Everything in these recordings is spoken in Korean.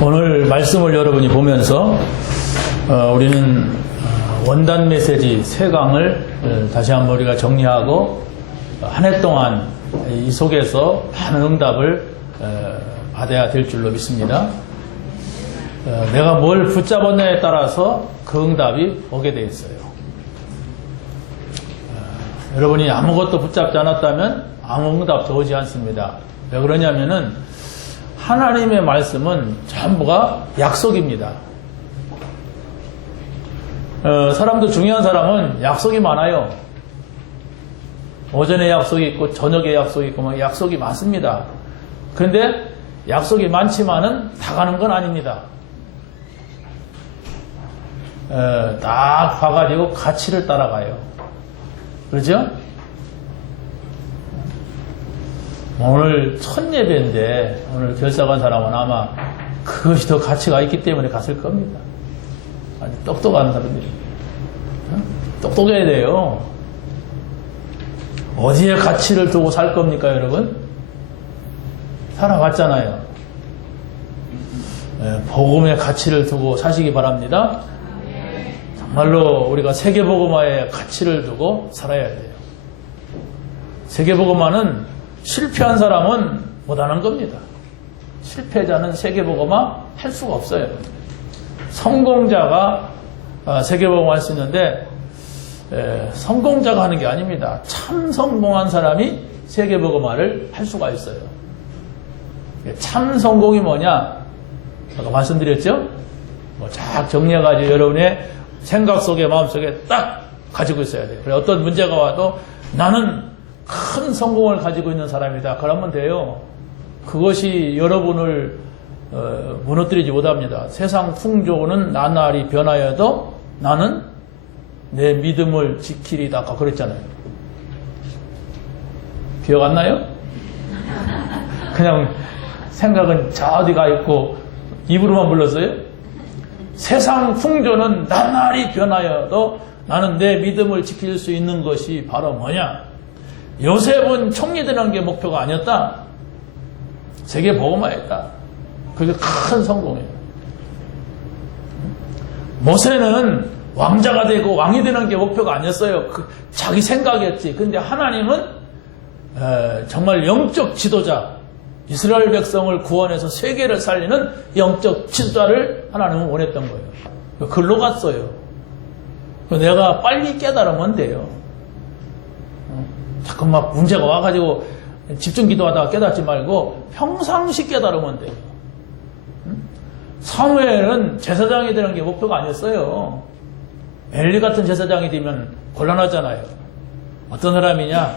오늘 말씀을 여러분이 보면서 우리는 원단 메시지 3강을 다시 한번 우리가 정리하고 한 해 동안 이 속에서 많은 응답을 받아야 될 줄로 믿습니다. 내가 뭘 붙잡았냐에 따라서 그 응답이 오게 돼 있어요. 여러분이 아무것도 붙잡지 않았다면 아무 응답도 오지 않습니다. 왜 그러냐면은 하나님의 말씀은 전부가 약속입니다. 사람도 중요한 사람은 약속이 많아요. 오전에 약속이 있고 저녁에 약속이 있고 뭐 약속이 많습니다. 그런데 약속이 많지만은 다 가는 건 아닙니다. 딱 봐가지고 가치를 따라가요. 그렇죠? 오늘 첫 예배인데 오늘 결사 간 사람은 아마 그것이 더 가치가 있기 때문에 갔을 겁니다. 아주 똑똑한 사람들이. 똑똑해야 돼요. 어디에 가치를 두고 살 겁니까, 여러분? 살아봤잖아요. 복음의 가치를 두고 사시기 바랍니다. 정말로 우리가 세계복음화에 가치를 두고 살아야 돼요. 세계복음화는 실패한 사람은 못하는 겁니다. 실패자는 세계복음화 할 수가 없어요. 성공자가 세계복음화 할 수 있는데 성공자가 하는 게 아닙니다. 참 성공한 사람이 세계복음화를 할 수가 있어요. 참 성공이 뭐냐? 아까 말씀드렸죠? 쫙 정리해가지고 여러분의 생각 속에 마음속에 딱 가지고 있어야 돼요. 그래서 어떤 문제가 와도 나는 큰 성공을 가지고 있는 사람이다. 그러면 돼요. 그것이 여러분을 무너뜨리지 못합니다. 세상 풍조는 나날이 변하여도 나는 내 믿음을 지키리다. 아까 그랬잖아요. 기억 안 나요? 그냥 생각은 저 어디가 있고 입으로만 불렀어요? 세상 풍조는 나날이 변하여도 나는 내 믿음을 지킬 수 있는 것이 바로 뭐냐? 요셉은 총리 되는 게 목표가 아니었다. 세계 복음화였다. 그게 큰 성공이에요. 모세는 왕자가 되고 왕이 되는 게 목표가 아니었어요. 자기 생각이었지. 근데 하나님은 정말 영적 지도자, 이스라엘 백성을 구원해서 세계를 살리는 영적 지도자를 하나님은 원했던 거예요. 글로 갔어요. 내가 빨리 깨달으면 돼요. 자꾸 막 문제가 와가지고 집중 기도하다가 깨닫지 말고 평상시 깨달으면 돼요. 사무엘은 제사장이 되는 게 목표가 아니었어요. 엘리 같은 제사장이 되면 곤란하잖아요. 어떤 사람이냐?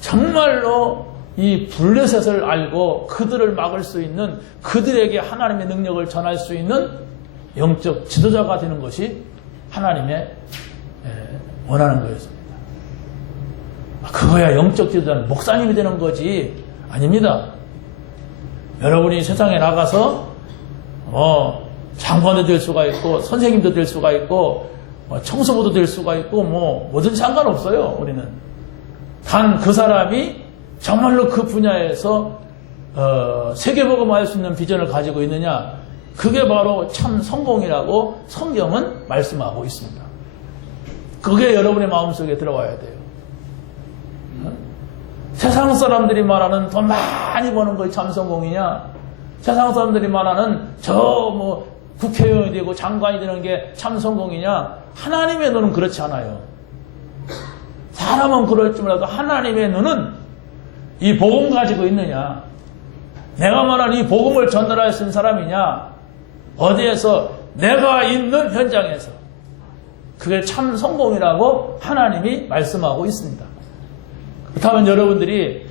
정말로 이 블레셋을 알고 그들을 막을 수 있는, 그들에게 하나님의 능력을 전할 수 있는 영적 지도자가 되는 것이 하나님의 원하는 거였습니다. 그거야 영적 지도자는 목사님이 되는 거지. 아닙니다. 여러분이 세상에 나가서 장관도 될 수가 있고 선생님도 될 수가 있고 청소부도 될 수가 있고 뭐든 상관없어요. 우리는 단 그 사람이 정말로 그 분야에서 세계복음화할 수 있는 비전을 가지고 있느냐, 그게 바로 참 성공이라고 성경은 말씀하고 있습니다. 그게 여러분의 마음속에 들어와야 돼요. 세상 사람들이 말하는 돈 많이 버는 것이 참 성공이냐? 세상 사람들이 말하는 국회의원이 되고 장관이 되는 게 참 성공이냐? 하나님의 눈은 그렇지 않아요. 사람은 그럴지 몰라도 하나님의 눈은 이 복음 가지고 있느냐? 내가 말한 이 복음을 전달할 수 있는 사람이냐? 어디에서? 내가 있는 현장에서. 그게 참 성공이라고 하나님이 말씀하고 있습니다. 그렇다면 여러분들이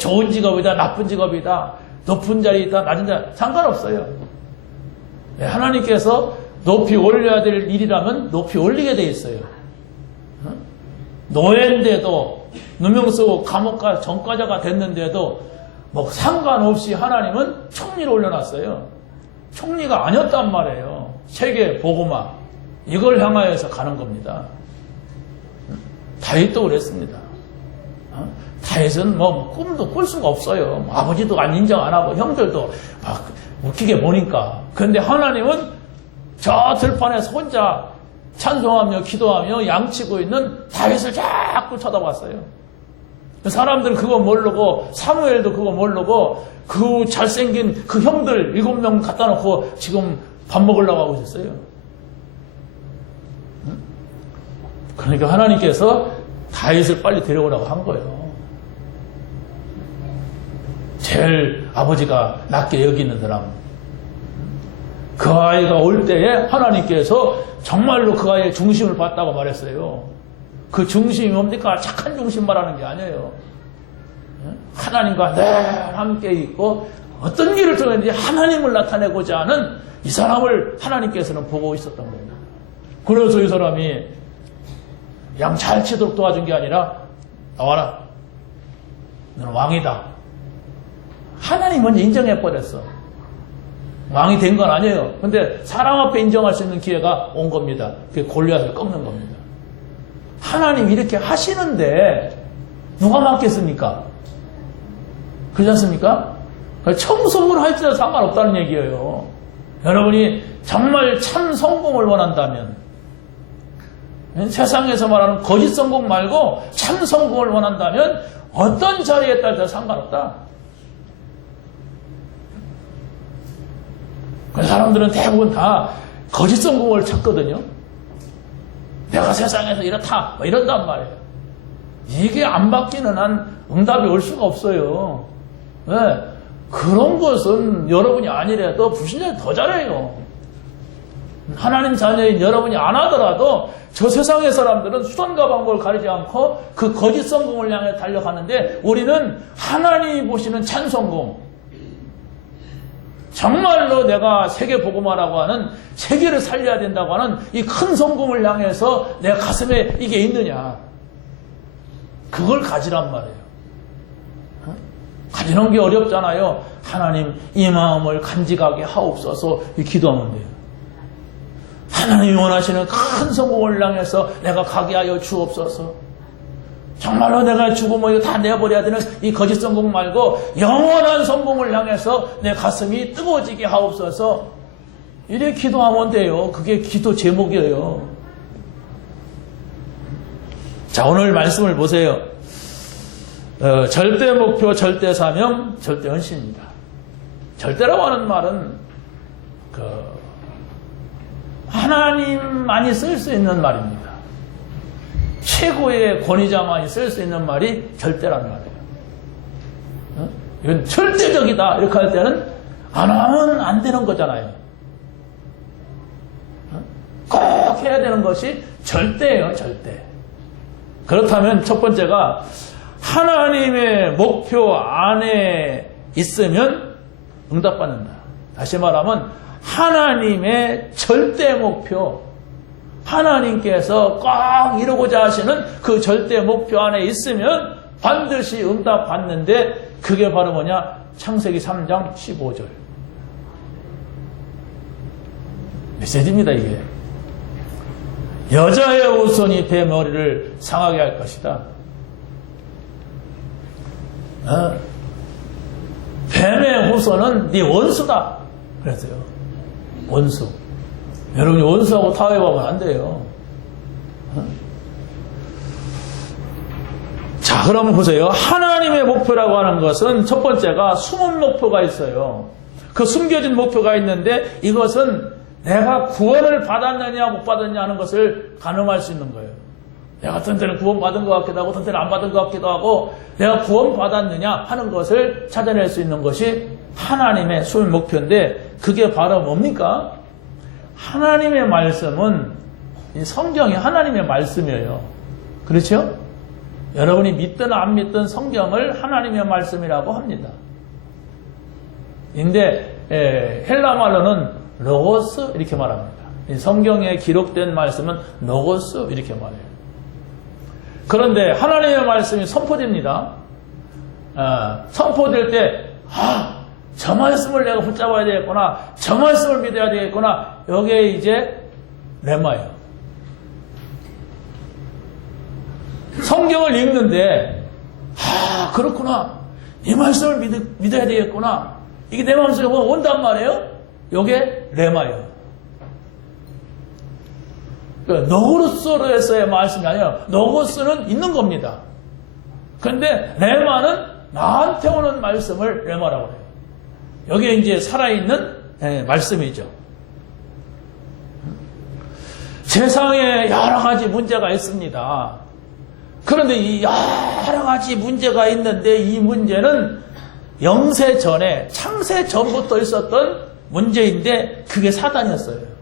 좋은 직업이다, 나쁜 직업이다, 높은 자리이다, 낮은 자리, 상관없어요. 하나님께서 높이 올려야 될 일이라면 높이 올리게 돼 있어요. 노예인데도 누명 쓰고 감옥 가 전과자가 됐는데도 상관없이 하나님은 총리를 올려놨어요. 총리가 아니었단 말이에요. 세계 복음화, 이걸 향하여서 가는 겁니다. 다윗도 그랬습니다. 다윗은 뭐 꿈도 꿀 수가 없어요. 아버지도 인정 안 하고 형들도 막 웃기게 보니까. 그런데 하나님은 저 들판에서 혼자 찬송하며 기도하며 양치고 있는 다윗을 자꾸 쳐다봤어요. 사람들은 그거 모르고 사무엘도 그거 모르고 그 잘생긴 그 형들 7명 갖다 놓고 지금 밥 먹으려고 하고 있었어요. 그러니까 하나님께서 다윗을 빨리 데려오라고 한 거예요. 제일 아버지가 낮게 여기는 사람. 그 아이가 올 때에 하나님께서 정말로 그 아이의 중심을 봤다고 말했어요. 그 중심이 뭡니까? 착한 중심 말하는 게 아니에요. 하나님과 늘 함께 있고 어떤 일을 통했는지 하나님을 나타내고자 하는 이 사람을 하나님께서는 보고 있었던 겁니다. 그래서 이 사람이 양 잘 치도록 도와준 게 아니라 나와라. 너는 왕이다. 하나님은 인정해버렸어. 왕이 된 건 아니에요. 근데 사람 앞에 인정할 수 있는 기회가 온 겁니다. 그게 골리앗을 꺾는 겁니다. 하나님 이렇게 하시는데 누가 맡겠습니까? 그렇지 않습니까? 청소를 할지라도 상관없다는 얘기예요. 여러분이 정말 참 성공을 원한다면 세상에서 말하는 거짓 성공 말고 참 성공을 원한다면 어떤 자리에 따라 상관없다. 사람들은 대부분 다 거짓 성공을 찾거든요. 내가 세상에서 이렇다 이런단 말이에요. 이게 안 바뀌는 한 응답이 올 수가 없어요. 왜? 그런 것은 여러분이 아니래도 불신자들이 더 잘해요. 하나님 자녀인 여러분이 안 하더라도 저 세상의 사람들은 수단과 방법을 가리지 않고 그 거짓 성공을 향해 달려가는데 우리는 하나님이 보시는 찬성공, 정말로 내가 세계 복음화라고 하는 세계를 살려야 된다고 하는 이 큰 성공을 향해서 내 가슴에 이게 있느냐, 그걸 가지란 말이에요. 가지는 게 어렵잖아요. 하나님 이 마음을 간직하게 하옵소서 이 기도하면 돼요. 하나님이 원하시는 큰 성공을 향해서 내가 가게 하여 주옵소서. 정말로 내가 죽으면 이거 다 내버려야 되는 이 거짓 성공 말고 영원한 성공을 향해서 내 가슴이 뜨거워지게 하옵소서. 이래 기도하면 돼요. 그게 기도 제목이에요. 자, 오늘 말씀을 보세요. 절대 목표, 절대 사명, 절대 헌신입니다. 절대라고 하는 말은 하나님만이 쓸 수 있는 말입니다. 최고의 권위자만이 쓸 수 있는 말이 절대라는 말이에요. 이건 절대적이다 이렇게 할 때는 안 하면 안 되는 거잖아요. 꼭 해야 되는 것이 절대예요. 절대. 그렇다면 첫 번째가 하나님의 목표 안에 있으면 응답받는다. 다시 말하면 하나님의 절대 목표, 하나님께서 꼭 이루고자 하시는 그 절대 목표 안에 있으면 반드시 응답받는데 그게 바로 뭐냐? 창세기 3장 15절. 메시지입니다, 이게. 여자의 후손이 배 머리를 상하게 할 것이다. 뱀의 후손은 네 원수다. 그랬어요. 원수. 여러분이 원수하고 타협하면 안 돼요. 자, 그러면 보세요. 하나님의 목표라고 하는 것은 첫 번째가 숨은 목표가 있어요. 그 숨겨진 목표가 있는데 이것은 내가 구원을 받았느냐 못 받았느냐 하는 것을 가늠할 수 있는 거예요. 내가 어떤 때는 구원 받은 것 같기도 하고 어떤 때는 안 받은 것 같기도 하고 내가 구원 받았느냐 하는 것을 찾아낼 수 있는 것이 하나님의 숨은 목표인데 그게 바로 뭡니까? 하나님의 말씀은 성경이 하나님의 말씀이에요. 그렇죠? 여러분이 믿든 안 믿든 성경을 하나님의 말씀이라고 합니다. 근데 헬라 말로는 로고스 이렇게 말합니다. 성경에 기록된 말씀은 로고스 이렇게 말해요. 그런데 하나님의 말씀이 선포됩니다. 선포될 때 저 말씀을 내가 붙잡아야 되겠구나, 저 말씀을 믿어야 되겠구나, 여기에 이제 레마예요. 성경을 읽는데 아, 그렇구나. 이 말씀을 믿어야 되겠구나. 이게 내 마음속에 온단 말이에요. 요게 레마예요. 그러니까 노고스로서의 말씀이 아니라 노고스는 있는 겁니다. 그런데 레마는 나한테 오는 말씀을 레마라고 해요. 여기에 이제 살아있는 말씀이죠. 세상에 여러 가지 문제가 있습니다. 그런데 이 여러 가지 문제가 있는데 이 문제는 영세 전에 창세 전부터 있었던 문제인데 그게 사단이었어요.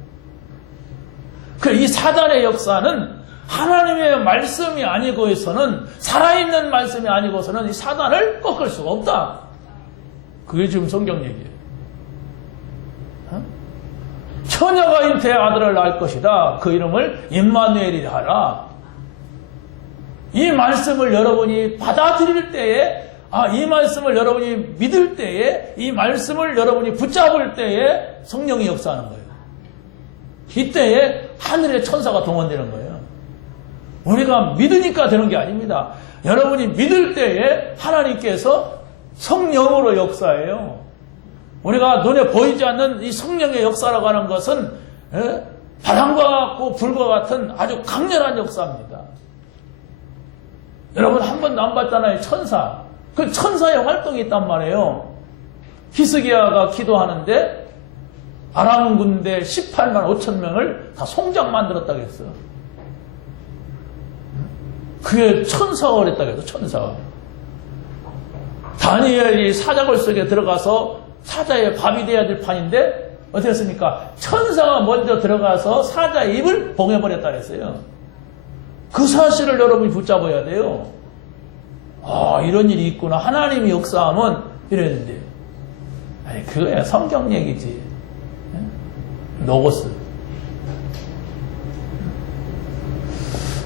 이 사단의 역사는 하나님의 말씀이 아니고서는 살아있는 말씀이 아니고서는 이 사단을 꺾을 수가 없다. 그게 지금 성경 얘기예요. 처녀가 잉태의 아들을 낳을 것이다. 그 이름을 임마누엘이라 하라. 이 말씀을 여러분이 받아들일 때에, 이 말씀을 여러분이 믿을 때에, 이 말씀을 여러분이 붙잡을 때에 성령이 역사하는 거예요. 이때에 하늘의 천사가 동원되는 거예요. 우리가 믿으니까 되는 게 아닙니다. 여러분이 믿을 때에 하나님께서 성령으로 역사해요. 우리가 눈에 보이지 않는 이 성령의 역사라고 하는 것은 바람과 같고 불과 같은 아주 강렬한 역사입니다. 여러분 한 번도 안 봤잖아요. 천사. 그 천사의 활동이 있단 말이에요. 히스기야가 기도하는데 아람 군대 18만 5천 명을 다 송장 만들었다고 했어요. 그게 천사가 그랬다고 해서 천사가. 다니엘이 사자굴 속에 들어가서 사자의 밥이 돼야 될 판인데 어떻게 했습니까? 천사가 먼저 들어가서 사자의 입을 봉해버렸다 그랬어요. 그 사실을 여러분이 붙잡아야 돼요. 이런 일이 있구나. 하나님이 역사하면 이랬는데. 아니, 그거야. 성경 얘기지. 노고스.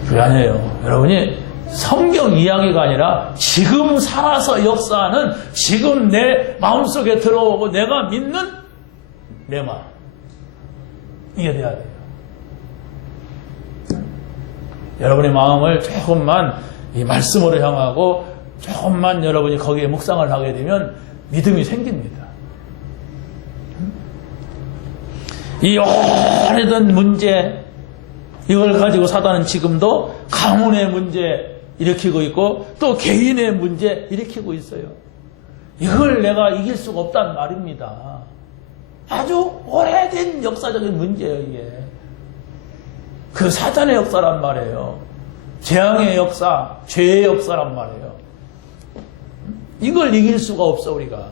그게 아니에요. 여러분이 성경 이야기가 아니라 지금 살아서 역사하는 지금 내 마음속에 들어오고 내가 믿는 내 마음. 이게 돼야 돼요. 여러분의 마음을 조금만 이 말씀으로 향하고 조금만 여러분이 거기에 묵상을 하게 되면 믿음이 생깁니다. 이 오래된 문제, 이걸 가지고 사단은 지금도 가문의 문제 일으키고 있고 또 개인의 문제 일으키고 있어요. 이걸 내가 이길 수가 없단 말입니다. 아주 오래된 역사적인 문제예요, 이게. 그 사단의 역사란 말이에요. 재앙의 역사, 죄의 역사란 말이에요. 이걸 이길 수가 없어, 우리가.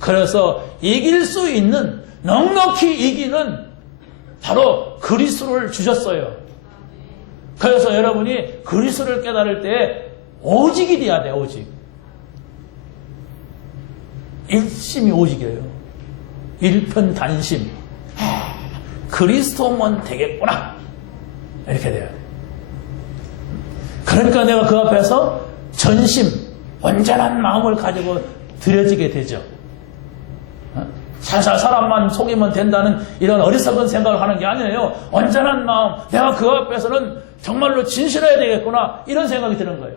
그래서 이길 수 있는, 넉넉히 이기는 바로 그리스도를 주셨어요. 그래서 여러분이 그리스도를 깨달을 때 오직이 돼야 돼요, 오직. 일심이 오직이에요. 일편단심. 그리스도면 되겠구나. 이렇게 돼요. 그러니까 내가 그 앞에서 전심, 온전한 마음을 가지고 드려지게 되죠. 살살 사람만 속이면 된다는 이런 어리석은 생각을 하는 게 아니에요. 온전한 마음, 내가 그 앞에서는 정말로 진실해야 되겠구나, 이런 생각이 드는 거예요.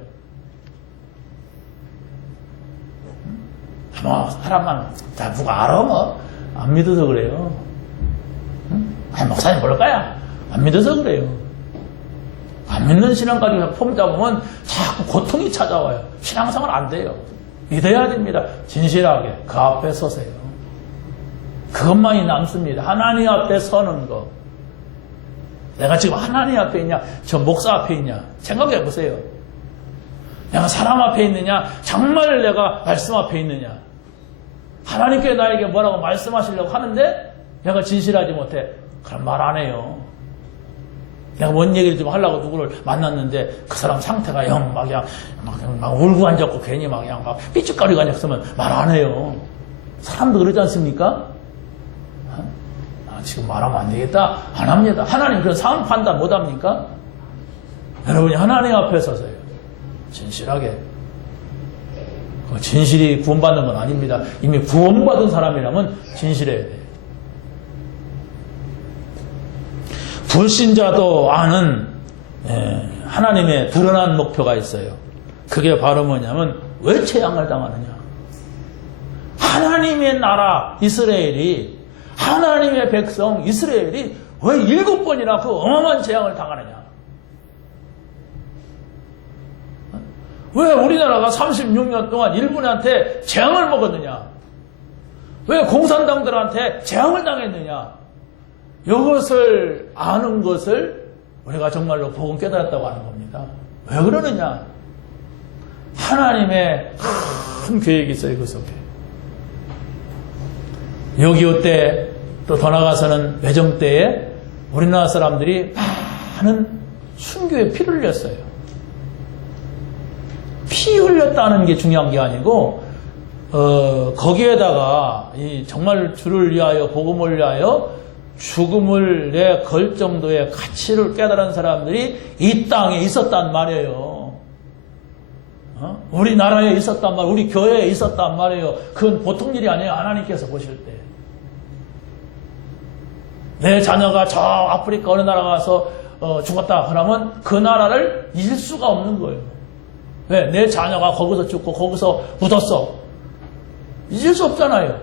사람만 다 누가 알아 뭐? 안 믿어서 그래요. 목사님 볼 거야? 안 믿어서 그래요. 안 믿는 신앙 가지고 폼 잡으면 자꾸 고통이 찾아와요. 신앙생활 안 돼요. 믿어야 됩니다. 진실하게 그 앞에 서세요. 그것만이 남습니다. 하나님 앞에 서는 거. 내가 지금 하나님 앞에 있냐, 저 목사 앞에 있냐, 생각해 보세요. 내가 사람 앞에 있느냐, 정말 내가 말씀 앞에 있느냐. 하나님께 나에게 뭐라고 말씀하시려고 하는데 내가 진실하지 못해. 그럼 말 안 해요. 내가 뭔 얘기를 좀 하려고 누구를 만났는데 그 사람 상태가 영 막 울고 앉았고 괜히 막 삐죽거리고 앉았으면 말 안 해요. 사람도 그러지 않습니까? 지금 말하면 안 되겠다. 안 합니다. 하나님 그런 상황 판단 못 합니까? 여러분이 하나님 앞에 서서요. 진실하게. 진실이 구원받는 건 아닙니다. 이미 구원받은 사람이라면 진실해야 돼요. 불신자도 아는 하나님의 드러난 목표가 있어요. 그게 바로 뭐냐면 왜 재앙을 당하느냐? 하나님의 나라 이스라엘이, 하나님의 백성 이스라엘이 왜 7번이나 그 어마어마한 재앙을 당하느냐? 왜 우리나라가 36년 동안 일본한테 재앙을 먹었느냐? 왜 공산당들한테 재앙을 당했느냐? 이것을 아는 것을 우리가 정말로 복음 깨달았다고 하는 겁니다. 왜 그러느냐? 하나님의 큰 계획이 있어요, 그 속에. 6.25 때, 또 더 나아가서는 외정 때에 우리나라 사람들이 많은 순교에 피를 흘렸어요. 피 흘렸다는 게 중요한 게 아니고, 거기에다가 정말 주를 위하여, 복음을 위하여 죽음을 내걸 정도의 가치를 깨달은 사람들이 이 땅에 있었단 말이에요. 우리나라에 있었단 말이에요. 우리 교회에 있었단 말이에요. 그건 보통 일이 아니에요. 하나님께서 보실 때. 내 자녀가 저 아프리카 어느 나라 가서 죽었다 그러면 그 나라를 잊을 수가 없는 거예요. 왜? 내 자녀가 거기서 죽고 거기서 묻었어. 잊을 수 없잖아요.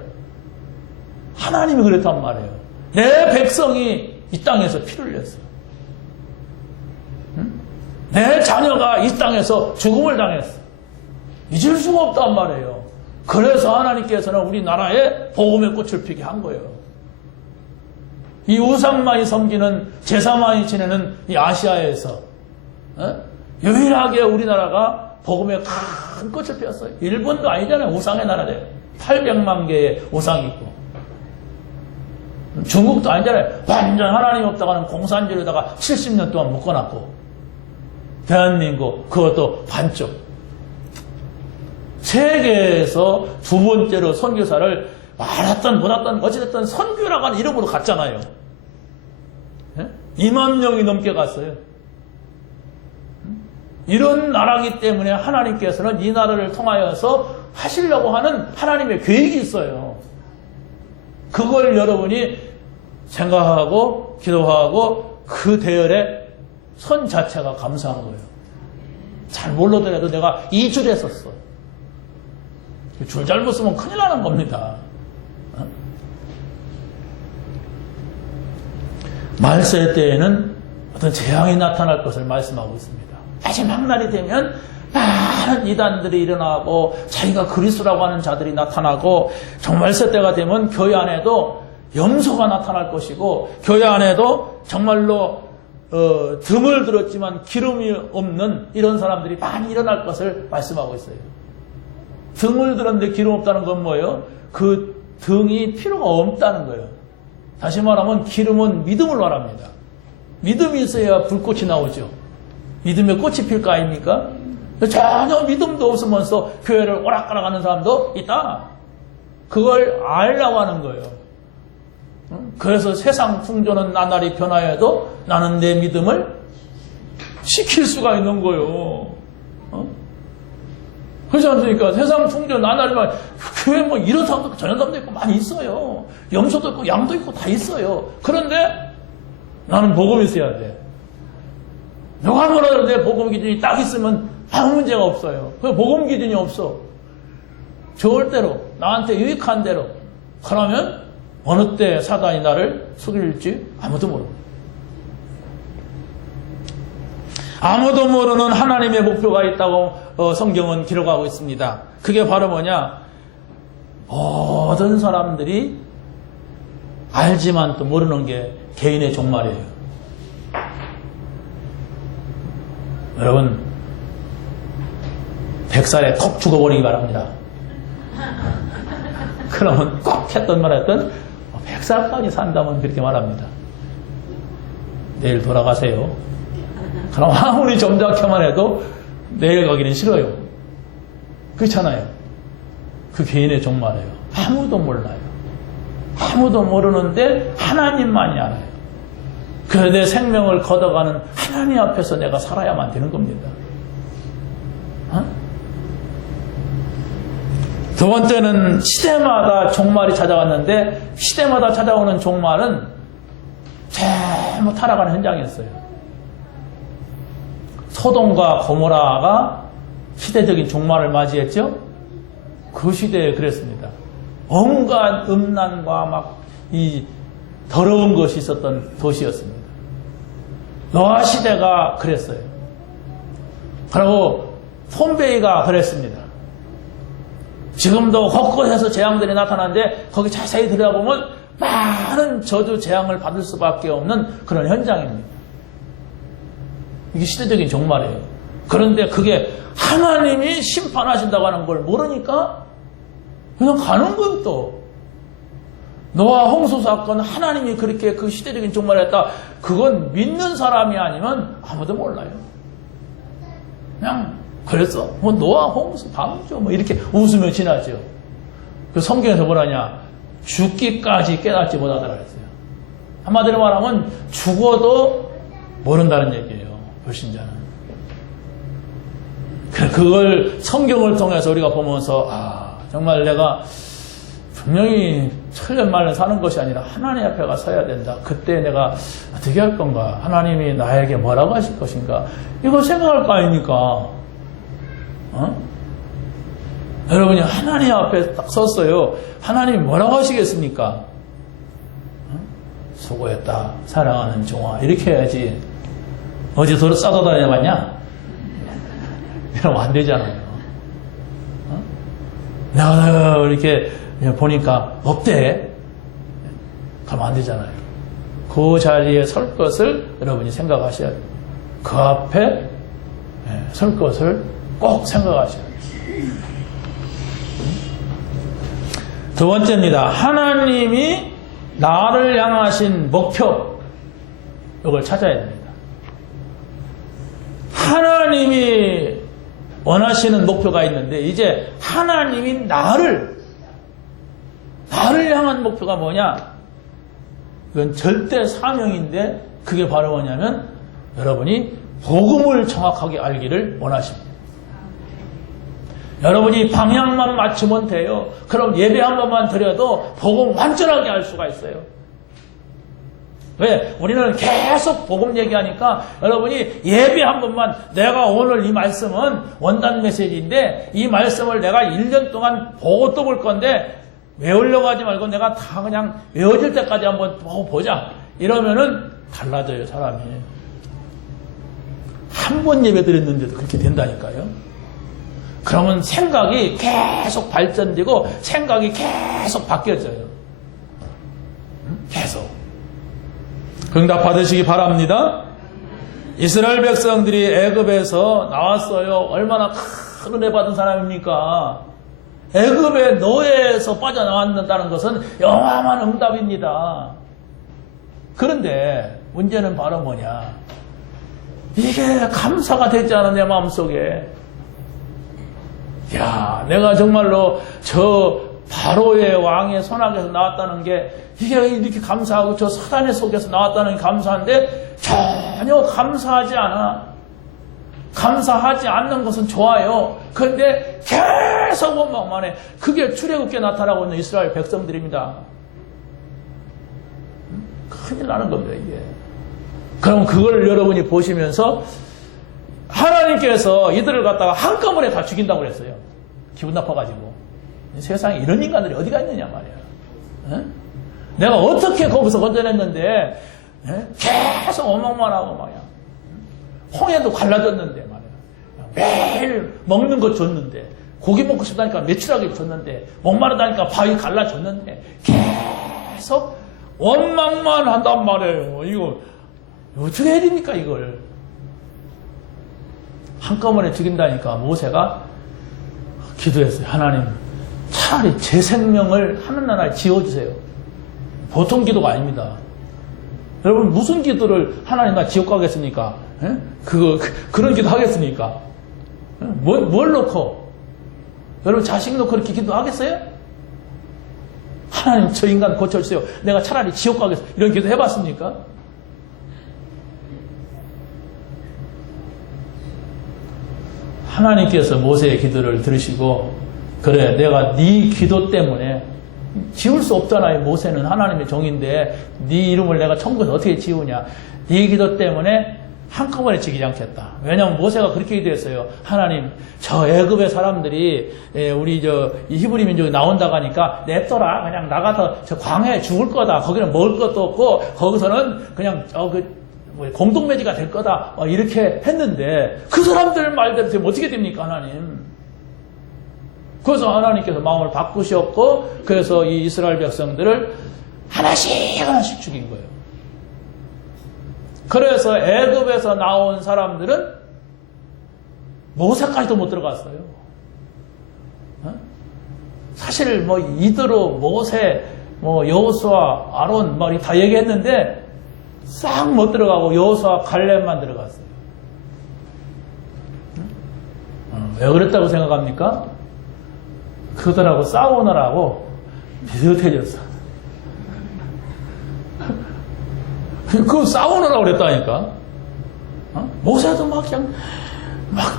하나님이 그랬단 말이에요. 내 백성이 이 땅에서 피를 흘렸어. 응? 내 자녀가 이 땅에서 죽음을 당했어. 잊을 수가 없단 말이에요. 그래서 하나님께서는 우리나라에 복음의 꽃을 피게 한 거예요. 이 우상만이 섬기는, 제사만이 지내는 이 아시아에서 유일하게 우리나라가 복음의 큰 꽃을 피웠어요. 일본도 아니잖아요. 우상의 나라래. 800만 개의 우상이 있고. 중국도 아니잖아요. 완전 하나님 없다고 하는 공산주의로다가 70년 동안 묶어놨고. 대한민국, 그것도 반쪽. 세계에서 두 번째로 선교사를 많았던 못했던 어찌됐든 선교라고 하는 이름으로 갔잖아요. 2만 명이 넘게 갔어요. 이런 나라기 때문에 하나님께서는 이 나라를 통하여서 하시려고 하는 하나님의 계획이 있어요. 그걸 여러분이 생각하고 기도하고 그 대열의 선 자체가 감사한 거예요. 잘 모르더라도 내가 이 줄에 썼어. 줄 잘못 쓰면 큰일 나는 겁니다. 말세 때에는 어떤 재앙이 나타날 것을 말씀하고 있습니다. 마지막 날이 되면 많은 이단들이 일어나고 자기가 그리스도라고 하는 자들이 나타나고 정말세 때가 되면 교회 안에도 염소가 나타날 것이고 교회 안에도 정말로 등을 들었지만 기름이 없는 이런 사람들이 많이 일어날 것을 말씀하고 있어요. 등을 들었는데 기름 없다는 건 뭐예요? 그 등이 필요가 없다는 거예요. 다시 말하면 기름은 믿음을 말합니다. 믿음이 있어야 불꽃이 나오죠. 믿음에 꽃이 필 거 아닙니까? 전혀 믿음도 없으면서 교회를 오락가락하는 사람도 있다. 그걸 알라고 하는 거예요. 그래서 세상 풍조는 나날이 변화해도 나는 내 믿음을 지킬 수가 있는 거예요. 그렇지 않습니까? 세상 풍조 나날이 교회 뭐 이런 사람도 저런 사람도 있고 많이 있어요. 염소도 있고 양도 있고 다 있어요. 그런데 나는 복음이 있어야 돼. 누가 뭐라도 내 복음 기준이 딱 있으면 아무 문제가 없어요. 그 복음 기준이 없어. 좋을 대로 나한테 유익한 대로 그러면 어느 때 사단이 나를 속일지 아무도 모릅니다. 아무도 모르는 하나님의 목표가 있다고 성경은 기록하고 있습니다. 그게 바로 뭐냐? 모든 사람들이 알지만 또 모르는 게 개인의 종말이에요. 여러분 100살에 톡 죽어버리기 바랍니다. 그러면 꼭 했던 말 했던 100살까지 산다면 그렇게 말합니다. 내일 돌아가세요. 그럼 아무리 점잖게만 해도 내일 가기는 싫어요. 그렇잖아요. 그 개인의 종말이에요. 아무도 몰라요. 아무도 모르는데 하나님만이 알아요. 그래서 내 생명을 걷어가는 하나님 앞에서 내가 살아야만 되는 겁니다. 두 번째는 시대마다 종말이 찾아왔는데 시대마다 찾아오는 종말은 잘못 타락하는 현장이었어요. 소돔과 고모라가 시대적인 종말을 맞이했죠. 그 시대에 그랬습니다. 온갖 음란과 막 이 더러운 것이 있었던 도시였습니다. 노아 시대가 그랬어요. 그리고 폼베이가 그랬습니다. 지금도 곳곳에서 재앙들이 나타나는데 거기 자세히 들여다보면 많은 저주 재앙을 받을 수밖에 없는 그런 현장입니다. 이게 시대적인 종말이에요. 그런데 그게 하나님이 심판하신다고 하는 걸 모르니까 그냥 가는 거예요. 또 노아 홍수 사건 하나님이 그렇게 그 시대적인 종말을 했다. 그건 믿는 사람이 아니면 아무도 몰라요. 그냥 그랬어. 뭐 노아 홍수 밤이죠. 뭐 이렇게 웃으며 지나죠. 그 성경에서 뭐라냐? 죽기까지 깨닫지 못하더라 그랬어요. 한마디로 말하면 죽어도 모른다는 얘기예요. 불신자는. 그걸 성경을 통해서 우리가 보면서 정말 내가 분명히 틀린 말로 사는 것이 아니라 하나님 앞에 가 서야 된다. 그때 내가 어떻게 할 건가? 하나님이 나에게 뭐라고 하실 것인가? 이거 생각할 거 아닙니까? 여러분이 하나님 앞에 딱 섰어요. 하나님이 뭐라고 하시겠습니까? 수고했다. 사랑하는 종아. 이렇게 해야지. 어제 도로 싸다 다녀봤냐? 이러면 안 되잖아요. 내가 이렇게 보니까 없대. 가면 안 되잖아요. 그 자리에 설 것을 여러분이 생각하셔야 돼요. 그 앞에 설 것을 꼭 생각하셔야 돼요. 두 번째입니다. 하나님이 나를 향하신 목표, 이걸 찾아야 됩니다. 하나님이 원하시는 목표가 있는데 이제 하나님이 나를 향한 목표가 뭐냐? 이건 절대 사명인데 그게 바로 뭐냐면 여러분이 복음을 정확하게 알기를 원하십니다. 여러분이 방향만 맞추면 돼요. 그럼 예배 한 번만 드려도 복음 완전하게 알 수가 있어요. 왜? 우리는 계속 복음 얘기하니까 여러분이 예배 한 번만 내가 오늘 이 말씀은 원단 메시지인데 이 말씀을 내가 1년 동안 보고 또 볼 건데 외우려고 하지 말고 내가 다 그냥 외워질 때까지 한번 보자. 이러면은 달라져요, 사람이. 한 번 예배 드렸는데도 그렇게 된다니까요. 그러면 생각이 계속 발전되고 생각이 계속 바뀌어져요. 계속. 응답 받으시기 바랍니다. 이스라엘 백성들이 애굽에서 나왔어요. 얼마나 큰 은혜 받은 사람입니까? 애굽의 노예에서 빠져나왔다는 것은 영원한 응답입니다. 그런데 문제는 바로 뭐냐? 이게 감사가 되지 않아 내 마음속에. 야, 내가 정말로 저 바로의 왕의 손아귀에서 나왔다는 게 이게 이렇게 감사하고 저 사단의 속에서 나왔다는 게 감사한데 전혀 감사하지 않아. 감사하지 않는 것은 좋아요. 그런데 계속 원망만 해. 그게 출애굽기에 나타나고 있는 이스라엘 백성들입니다. 큰일 나는 겁니다, 이게. 그럼 그걸 여러분이 보시면서 하나님께서 이들을 갖다가 한꺼번에 다 죽인다고 그랬어요. 기분 나빠가지고. 세상에 이런 인간들이 어디가 있느냐 말이야. 에? 내가 어떻게 거기서 건져냈는데 계속 원망만 하고 말이야. 홍해도 갈라졌는데 말이야. 매일 먹는 거 줬는데 고기 먹고 싶다니까 며칠하게 줬는데 목마르다니까 바위 갈라줬는데 계속 원망만 한단 말이에요. 이거 어떻게 해야 됩니까 이걸. 한꺼번에 죽인다니까 모세가 기도했어요. 하나님 차라리 제 생명을 하늘나라에 지워주세요. 보통 기도가 아닙니다. 여러분 무슨 기도를 하나님 나 지옥 가겠습니까? 그런 기도 하겠습니까? 뭘 놓고? 여러분 자식 놓고 그렇게 기도하겠어요? 하나님 저 인간 고쳐주세요. 내가 차라리 지옥 가겠어요. 이런 기도 해봤습니까? 하나님께서 모세의 기도를 들으시고 그래 내가 네 기도 때문에 지울 수 없잖아요. 모세는 하나님의 종인데 네 이름을 내가 천국에서 어떻게 지우냐. 네 기도 때문에 한꺼번에 죽이지 않겠다. 왜냐하면 모세가 그렇게 얘기했어요. 하나님, 저 애굽의 사람들이 우리 이 히브리 민족이 나온다고 하니까 냅둬라. 그냥 나가서 저 광야에 죽을 거다. 거기는 먹을 것도 없고 거기서는 그냥 공동매지가 될 거다. 이렇게 했는데 그 사람들 말대로 되면 어떻게 됩니까, 하나님? 그래서 하나님께서 마음을 바꾸셨고 그래서 이 이스라엘 백성들을 하나씩 죽인 거예요. 그래서 애굽에서 나온 사람들은 모세까지도 못 들어갔어요. 사실 이대로 모세, 여호수아, 아론 다 얘기했는데 싹 못 들어가고 여호수아, 갈렙만 들어갔어요. 왜 그랬다고 생각합니까? 그들하고 싸우느라고 비슷해졌어. 그거 싸우느라고 그랬다니까. 모세도 그냥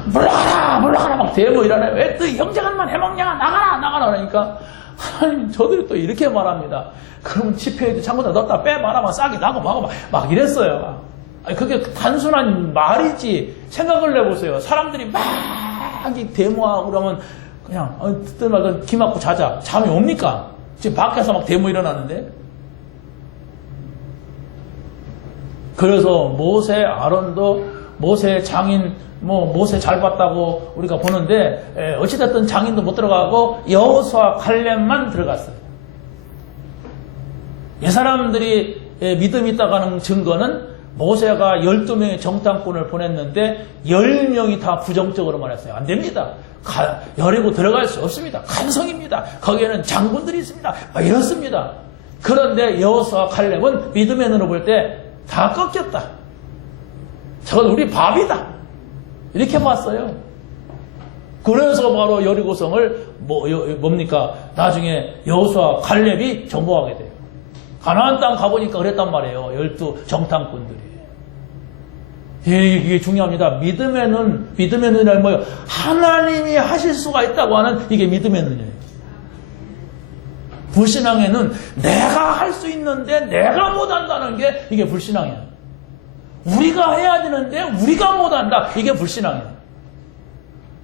물러가라 막 대모 이러네. 왜 또 형제간만 해먹냐? 나가라 그러니까 하나님 저들이 또 이렇게 말합니다. 그러면 지폐에도 창고다 넣었다 빼봐라 막 싹이 나고 막 이랬어요. 아니, 그게 단순한 말이지. 생각을 해보세요. 사람들이 막 데모하고 그러면 그냥 듣든 말든 귀 막고 자자. 잠이 옵니까? 지금 밖에서 막 데모 일어나는데. 그래서 모세, 아론도 모세 장인, 모세 잘 봤다고 우리가 보는데 어찌됐든 장인도 못 들어가고 여호수아, 갈렙만 들어갔어요. 이 사람들이 믿음이 있다고 하는 증거는 모세가 12명의 정탐꾼을 보냈는데 10명이 다 부정적으로 말했어요. 안 됩니다. 여리고 들어갈 수 없습니다. 간성입니다. 거기에는 장군들이 있습니다. 이렇습니다. 그런데 여호수아, 갈렙은 믿음의 눈으로 볼 때 다 꺾였다. 저건 우리 밥이다. 이렇게 봤어요. 그래서 바로 여리고성을 뭡니까? 나중에 여호수아, 갈렙이 정복하게 돼요. 가나안 땅 가보니까 그랬단 말이에요. 12 정탐꾼들이. 이게 중요합니다. 믿음의 눈이란 뭐예요? 하나님이 하실 수가 있다고 하는 이게 믿음의 눈이에요. 불신앙에는 내가 할 수 있는데 내가 못한다는 게 이게 불신앙이에요. 우리가 해야 되는데 우리가 못한다. 이게 불신앙이에요.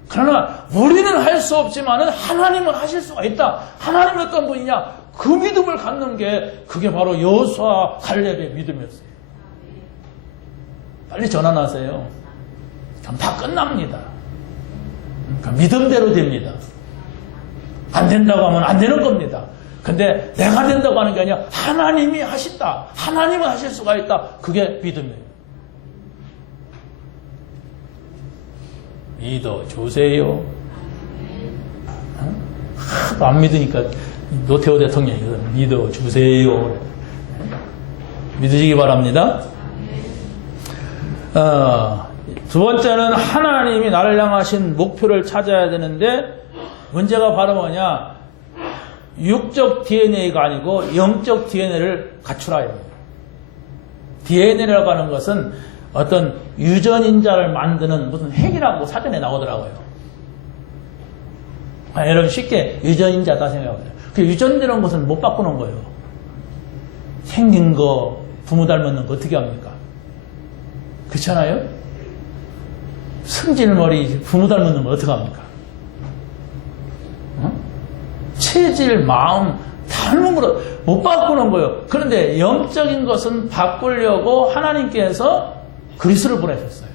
그러나 우리는 할 수 없지만 하나님은 하실 수가 있다. 하나님은 어떤 분이냐? 그 믿음을 갖는 게 그게 바로 여호수아, 갈렙의 믿음이었어요. 빨리 전환하세요. 그럼 다 끝납니다. 그러니까 믿음대로 됩니다. 안 된다고 하면 안 되는 겁니다. 근데 내가 된다고 하는 게 아니라 하나님이 하신다. 하나님은 하실 수가 있다. 그게 믿음이에요. 믿어주세요. 하도 안 믿으니까 노태우 대통령이 믿어주세요. 믿으시기 바랍니다. 두 번째는 하나님이 나를 향하신 목표를 찾아야 되는데 문제가 바로 뭐냐? 육적 DNA가 아니고 영적 DNA를 갖추라. DNA라고 하는 것은 어떤 유전인자를 만드는 무슨 핵이라고 사전에 나오더라고요. 여러분 쉽게 유전인자다 생각해요. 그 유전되는 것은 못 바꾸는 거예요. 생긴 거, 부모 닮았는 거 어떻게 합니까? 그렇잖아요? 승질머리, 부모 닮았는 거 어떻게 합니까? 체질, 마음, 닮은 거로 못 바꾸는 거예요. 그런데 영적인 것은 바꾸려고 하나님께서 그리스도를 보내셨어요.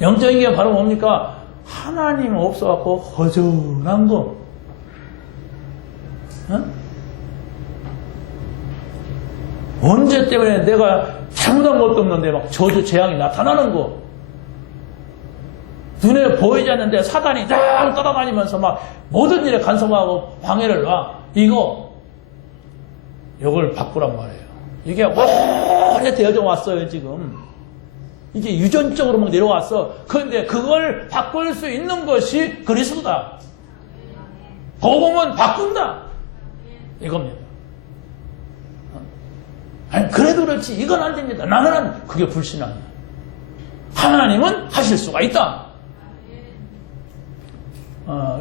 영적인 게 바로 뭡니까? 하나님 없어갖고 허전한 거. 언제 때문에 내가 잘못한 것도 없는데 막 저주 재앙이 나타나는 거. 눈에 보이지 않는데 사단이 딱 따라다니면서 막 모든 일에 간섭하고 방해를 놔. 이걸 바꾸란 말이에요. 이게 오래 되어져 왔어요, 지금. 이게 유전적으로 막 내려왔어. 그런데 그걸 바꿀 수 있는 것이 그리스도다. 복음은 바꾼다. 이겁니다. 아니, 그래도 그렇지. 이건 안 됩니다. 나는 그게 불신앙이야. 하나님은 하실 수가 있다.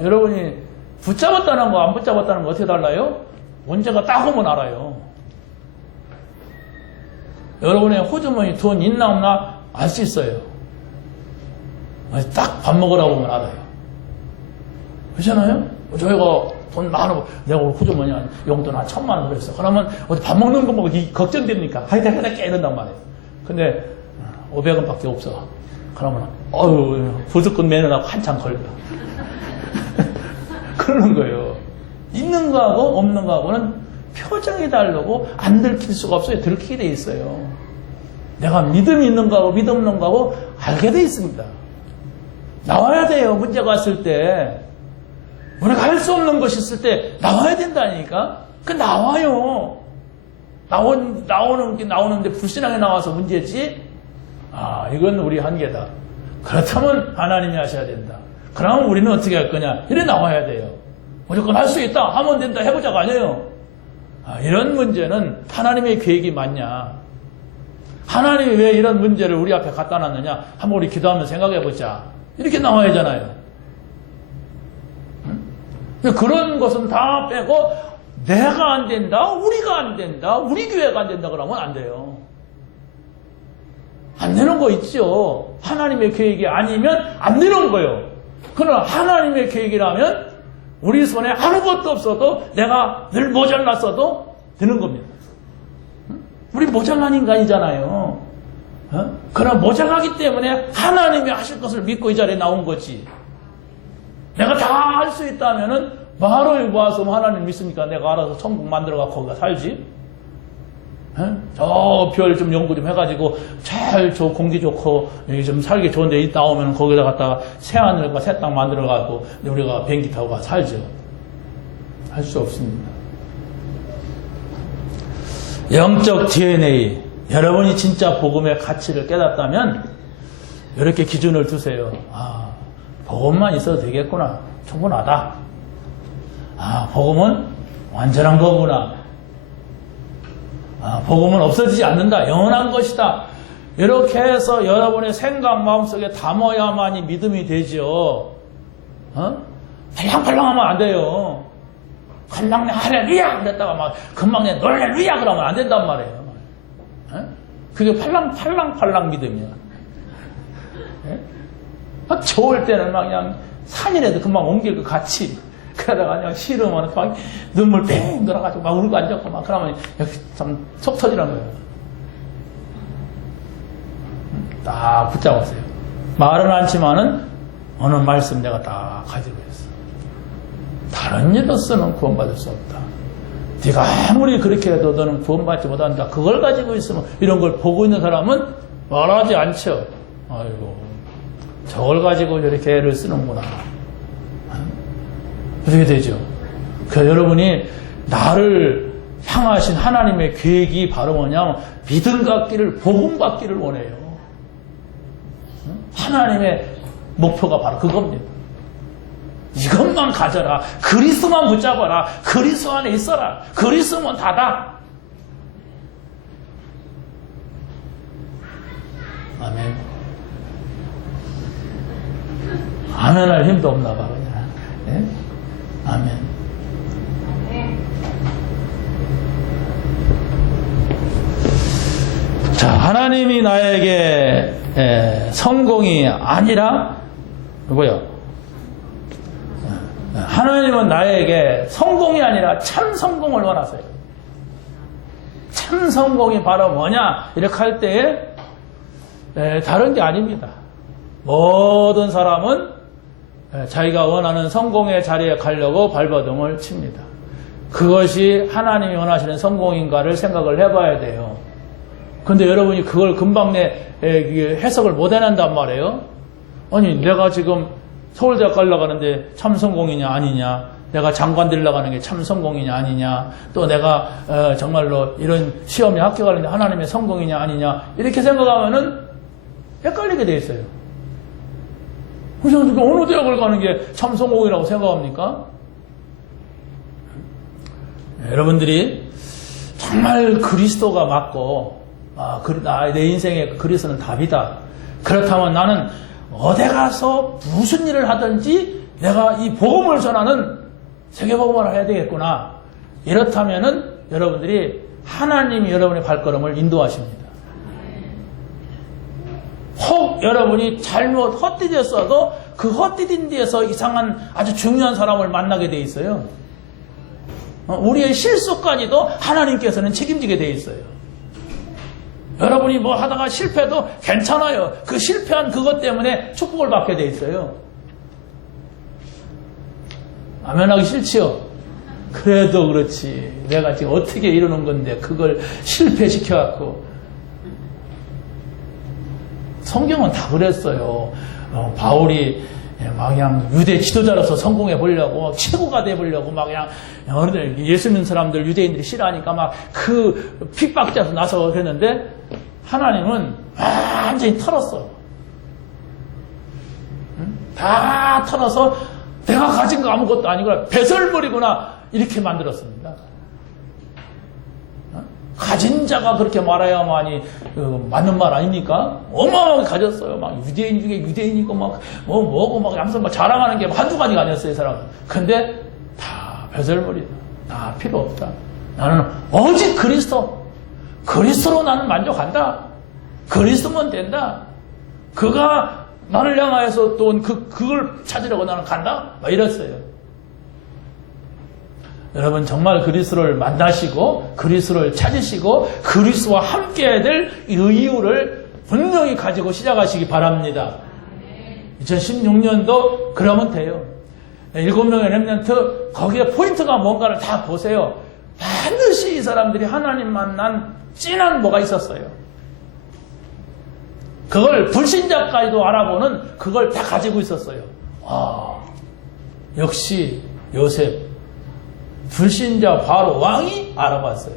여러분이 붙잡았다는 거, 안 붙잡았다는 거 어떻게 달라요? 문제가 딱 오면 알아요. 여러분의 호주머니 돈 있나 없나 알 수 있어요. 딱 밥 먹으라고 하면 알아요. 그렇잖아요? 저희가 돈 많아, 내가 오늘 후주머니 용돈 한 1,000만 원 그랬어. 그러면 어디 밥 먹는 거 뭐 걱정됩니까? 하여튼 이런단 말이에요. 근데 500원 밖에 없어. 그러면 부득근 매너라고 한참 걸려. 그러는 거예요. 있는 거하고 없는 거하고는 표정이 다르고 안 들킬 수가 없어요. 들키게 돼 있어요. 내가 믿음이 있는 거하고 믿음 없는 거하고 알게 돼 있습니다. 나와야 돼요. 문제가 왔을 때. 우리가 할 수 없는 것이 있을 때 나와야 된다니까. 나와요. 나오는데 불신하게 나와서 문제지. 이건 우리 한계다. 그렇다면 하나님이 하셔야 된다. 그러면 우리는 어떻게 할 거냐? 이래 나와야 돼요. 무조건 할 수 있다. 하면 된다. 해보자가 아니에요. 이런 문제는 하나님의 계획이 맞냐? 하나님이 왜 이런 문제를 우리 앞에 갖다 놨느냐? 한번 우리 기도하면 생각해보자. 이렇게 나와야 하잖아요. 그런 것은 다 빼고 내가 안 된다, 우리가 안 된다, 우리 교회가 안 된다 그러면 안 돼요. 안 되는 거 있죠. 하나님의 계획이 아니면 안 되는 거예요. 그러나 하나님의 계획이라면 우리 손에 아무것도 없어도 내가 늘 모자랐어도 되는 겁니다. 우리 모자란 인간이잖아요. 그러나 모자라기 때문에 하나님이 하실 것을 믿고 이 자리에 나온 거지. 내가 다 할 수 있다면은 바로 와서 하나님 믿습니까? 내가 알아서 천국 만들어가 거기가 살지. 저 별 좀 연구 좀 해가지고 잘 저 공기 좋고 여기 좀 살기 좋은데 이 나오면 거기다 갖다가 새 하늘과 새 땅 만들어가고 우리가 비행기 타고 가 살죠. 할 수 없습니다. 영적 DNA. 여러분이 진짜 복음의 가치를 깨닫다면 이렇게 기준을 두세요. 복음만 있어도 되겠구나. 충분하다. 복음은 완전한 거구나. 복음은 없어지지 않는다. 영원한 것이다. 이렇게 해서 여러분의 생각 마음속에 담아야만이 믿음이 되죠. 팔랑팔랑하면 안 돼요. 칼랑내 할렐루야 그랬다가 막 금방 내 놀렐루야 그러면 안 된단 말이에요. 그게 팔랑팔랑 믿음이야. 좋을 때는 막 그냥 산이라도 금방 옮길 것 같이. 그러다가 그냥 싫으면 막 눈물 뺑 돌아가지고 막 울고 앉았고 막 그러면 참 속 터지는 거예요. 딱 붙잡았어요. 말은 않지만은 어느 말씀 내가 딱 가지고 있어. 다른 일로서는 구원받을 수 없다. 네가 아무리 그렇게 해도 너는 구원받지 못한다. 그걸 가지고 있으면 이런 걸 보고 있는 사람은 말하지 않죠. 아이고 저걸 가지고 이렇게 애를 쓰는구나. 그렇게 되죠. 그러니까 여러분이 나를 향하신 하나님의 계획이 바로 뭐냐면 믿음 갖기를, 복음 받기를 원해요. 하나님의 목표가 바로 그겁니다. 이것만 가져라. 그리스도만 붙잡아라. 그리스도 안에 있어라. 그리스도면 다다. 아멘. 아멘 할 힘도 없나 봐. 네? 아멘. 자, 하나님이 나에게 성공이 아니라 뭐요? 하나님은 나에게 성공이 아니라 참 성공을 원하세요. 참 성공이 바로 뭐냐? 이렇게 할 때에 다른 게 아닙니다. 모든 사람은 자기가 원하는 성공의 자리에 가려고 발버둥을 칩니다. 그것이 하나님이 원하시는 성공인가를 생각을 해봐야 돼요. 근데 여러분이 그걸 금방 해석을 못 해낸단 말이에요. 아니 내가 지금 서울대학 가려고 하는데 참 성공이냐 아니냐, 내가 장관 되려고 하는 게 참 성공이냐 아니냐, 또 내가 정말로 이런 시험에 합격하는데 하나님의 성공이냐 아니냐, 이렇게 생각하면은 헷갈리게 돼 있어요. 그래서 어느 대학을 가는 게 참 성공이라고 생각합니까? 여러분들이 정말 그리스도가 맞고 내 인생의 그리스도는 답이다. 그렇다면 나는 어디 가서 무슨 일을 하든지 내가 이 복음을 전하는 세계복음을 해야 되겠구나. 이렇다면은 여러분들이 하나님이 여러분의 발걸음을 인도하십니다. 여러분이 잘못 헛디뎠어도 그 헛디딘 데에서 이상한 아주 중요한 사람을 만나게 돼 있어요. 우리의 실수까지도 하나님께서는 책임지게 돼 있어요. 여러분이 뭐 하다가 실패도 괜찮아요. 그 실패한 그것 때문에 축복을 받게 돼 있어요. 아멘하기 싫지요? 그래도 그렇지. 내가 지금 어떻게 이러는 건데 그걸 실패시켜갖고. 성경은 다 그랬어요. 바울이 막 그냥 유대 지도자로서 성공해 보려고 최고가 돼 보려고 막 그냥 예수 믿는 사람들 유대인들이 싫어하니까 막 그 핍박자에서 나서 그랬는데 하나님은 완전히 털었어. 다 털어서 내가 가진 거 아무것도 아니구나, 배설물이구나, 이렇게 만들었습니다. 가진 자가 그렇게 말해야만이 맞는 말 아닙니까? 어마어마하게 가졌어요. 막 유대인 중에 유대인이고 막 뭐고 막 양서 막 자랑하는 게 한두 가지가 아니었어요, 이 사람은. 근데 다 배설물이다. 다 필요 없다. 나는 오직 그리스도로 나는 만족한다. 그리스도면 된다. 그가 나를 향하여서 또 그걸 찾으려고 나는 간다. 막 이랬어요. 여러분 정말 그리스도를 만나시고 그리스도를 찾으시고 그리스도와 함께해야 될 이유를 분명히 가지고 시작하시기 바랍니다. 2016년도 그러면 돼요. 7명의 렘넌트 거기에 포인트가 뭔가를 다 보세요. 반드시 이 사람들이 하나님 만난 진한 뭐가 있었어요. 그걸 불신자까지도 알아보는 그걸 다 가지고 있었어요. 역시 요셉 불신자 바로 왕이 알아봤어요.